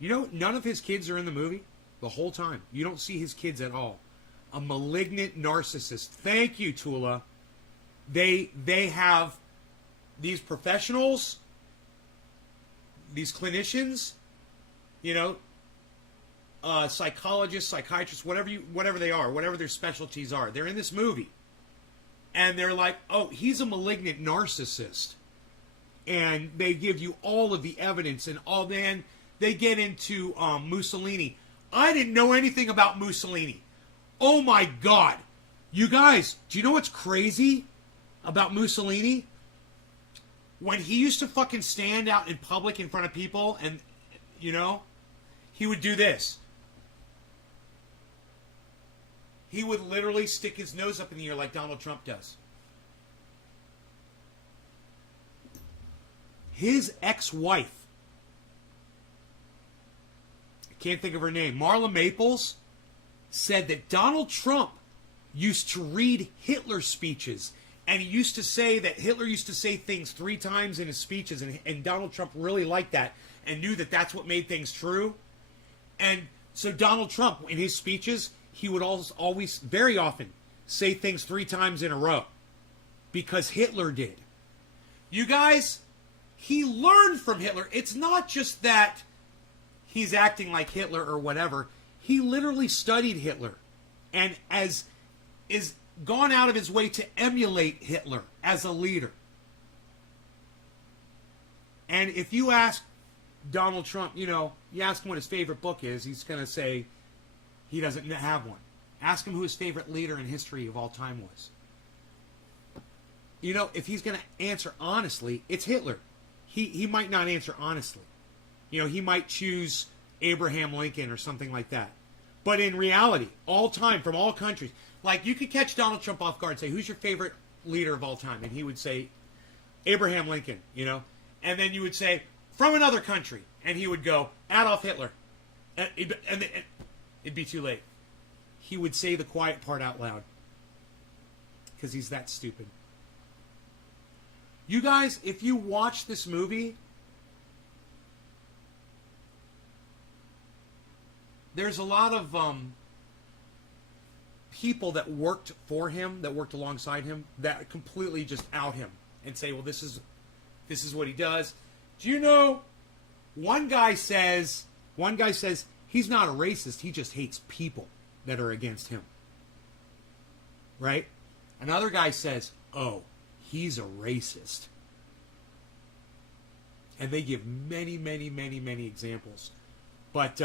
None of his kids are in the movie the whole time. You don't see his kids at all. A malignant narcissist. Thank you, Tula. They have these professionals, these clinicians, psychologists, psychiatrists, whatever they are, whatever their specialties are. They're in this movie, and they're like, "Oh, he's a malignant narcissist," and they give you all of the evidence and all. Then they get into Mussolini. I didn't know anything about Mussolini. Oh my God, you guys! Do you know what's crazy about Mussolini? When he used to fucking stand out in public in front of people and, he would do this. He would literally stick his nose up in the air like Donald Trump does. His ex-wife, I can't think of her name, Marla Maples, said that Donald Trump used to read Hitler speeches. And he used to say that Hitler used to say things 3 times in his speeches, and Donald Trump really liked that and knew that that's what made things true. And so Donald Trump, in his speeches, he would always, very often, say things 3 times in a row because Hitler did. You guys, he learned from Hitler. It's not just that he's acting like Hitler or whatever. He literally studied Hitler and is gone out of his way to emulate Hitler as a leader. And if you ask Donald Trump, you ask him what his favorite book is, he's going to say he doesn't have one. Ask him who his favorite leader in history of all time was. If he's going to answer honestly, it's Hitler. He might not answer honestly. He might choose Abraham Lincoln or something like that. But in reality, all time, from all countries, like you could catch Donald Trump off guard and say, who's your favorite leader of all time? And he would say, Abraham Lincoln, And then you would say, from another country. And he would go, Adolf Hitler. And it'd be too late. He would say the quiet part out loud. Because he's that stupid. You guys, if you watch this movie, there's a lot of people that worked for him, that worked alongside him, that completely just out him and say, well, this is what he does. Do you know, one guy says he's not a racist, he just hates people that are against him. Right? Another guy says, oh, he's a racist. And they give many, many, many, many examples. But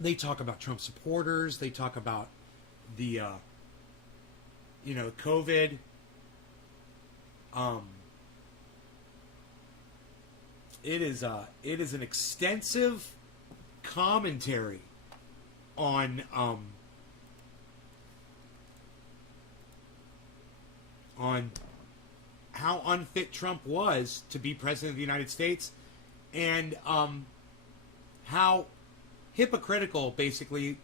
they talk about Trump supporters. They talk about the, COVID. It is an extensive commentary on how unfit Trump was to be president of the United States, and how hypocritical, basically,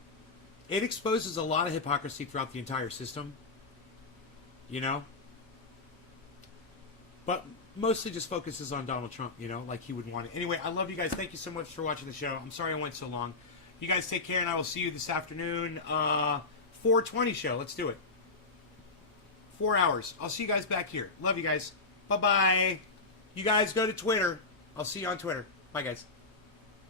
it exposes a lot of hypocrisy throughout the entire system, but mostly just focuses on Donald Trump, like he would want it. Anyway, I love you guys. Thank you so much for watching the show. I'm sorry I went so long. You guys take care, and I will see you this afternoon. 4:20 show. Let's do it. 4 hours. I'll see you guys back here. Love you guys. Bye-bye. You guys go to Twitter. I'll see you on Twitter. Bye, guys.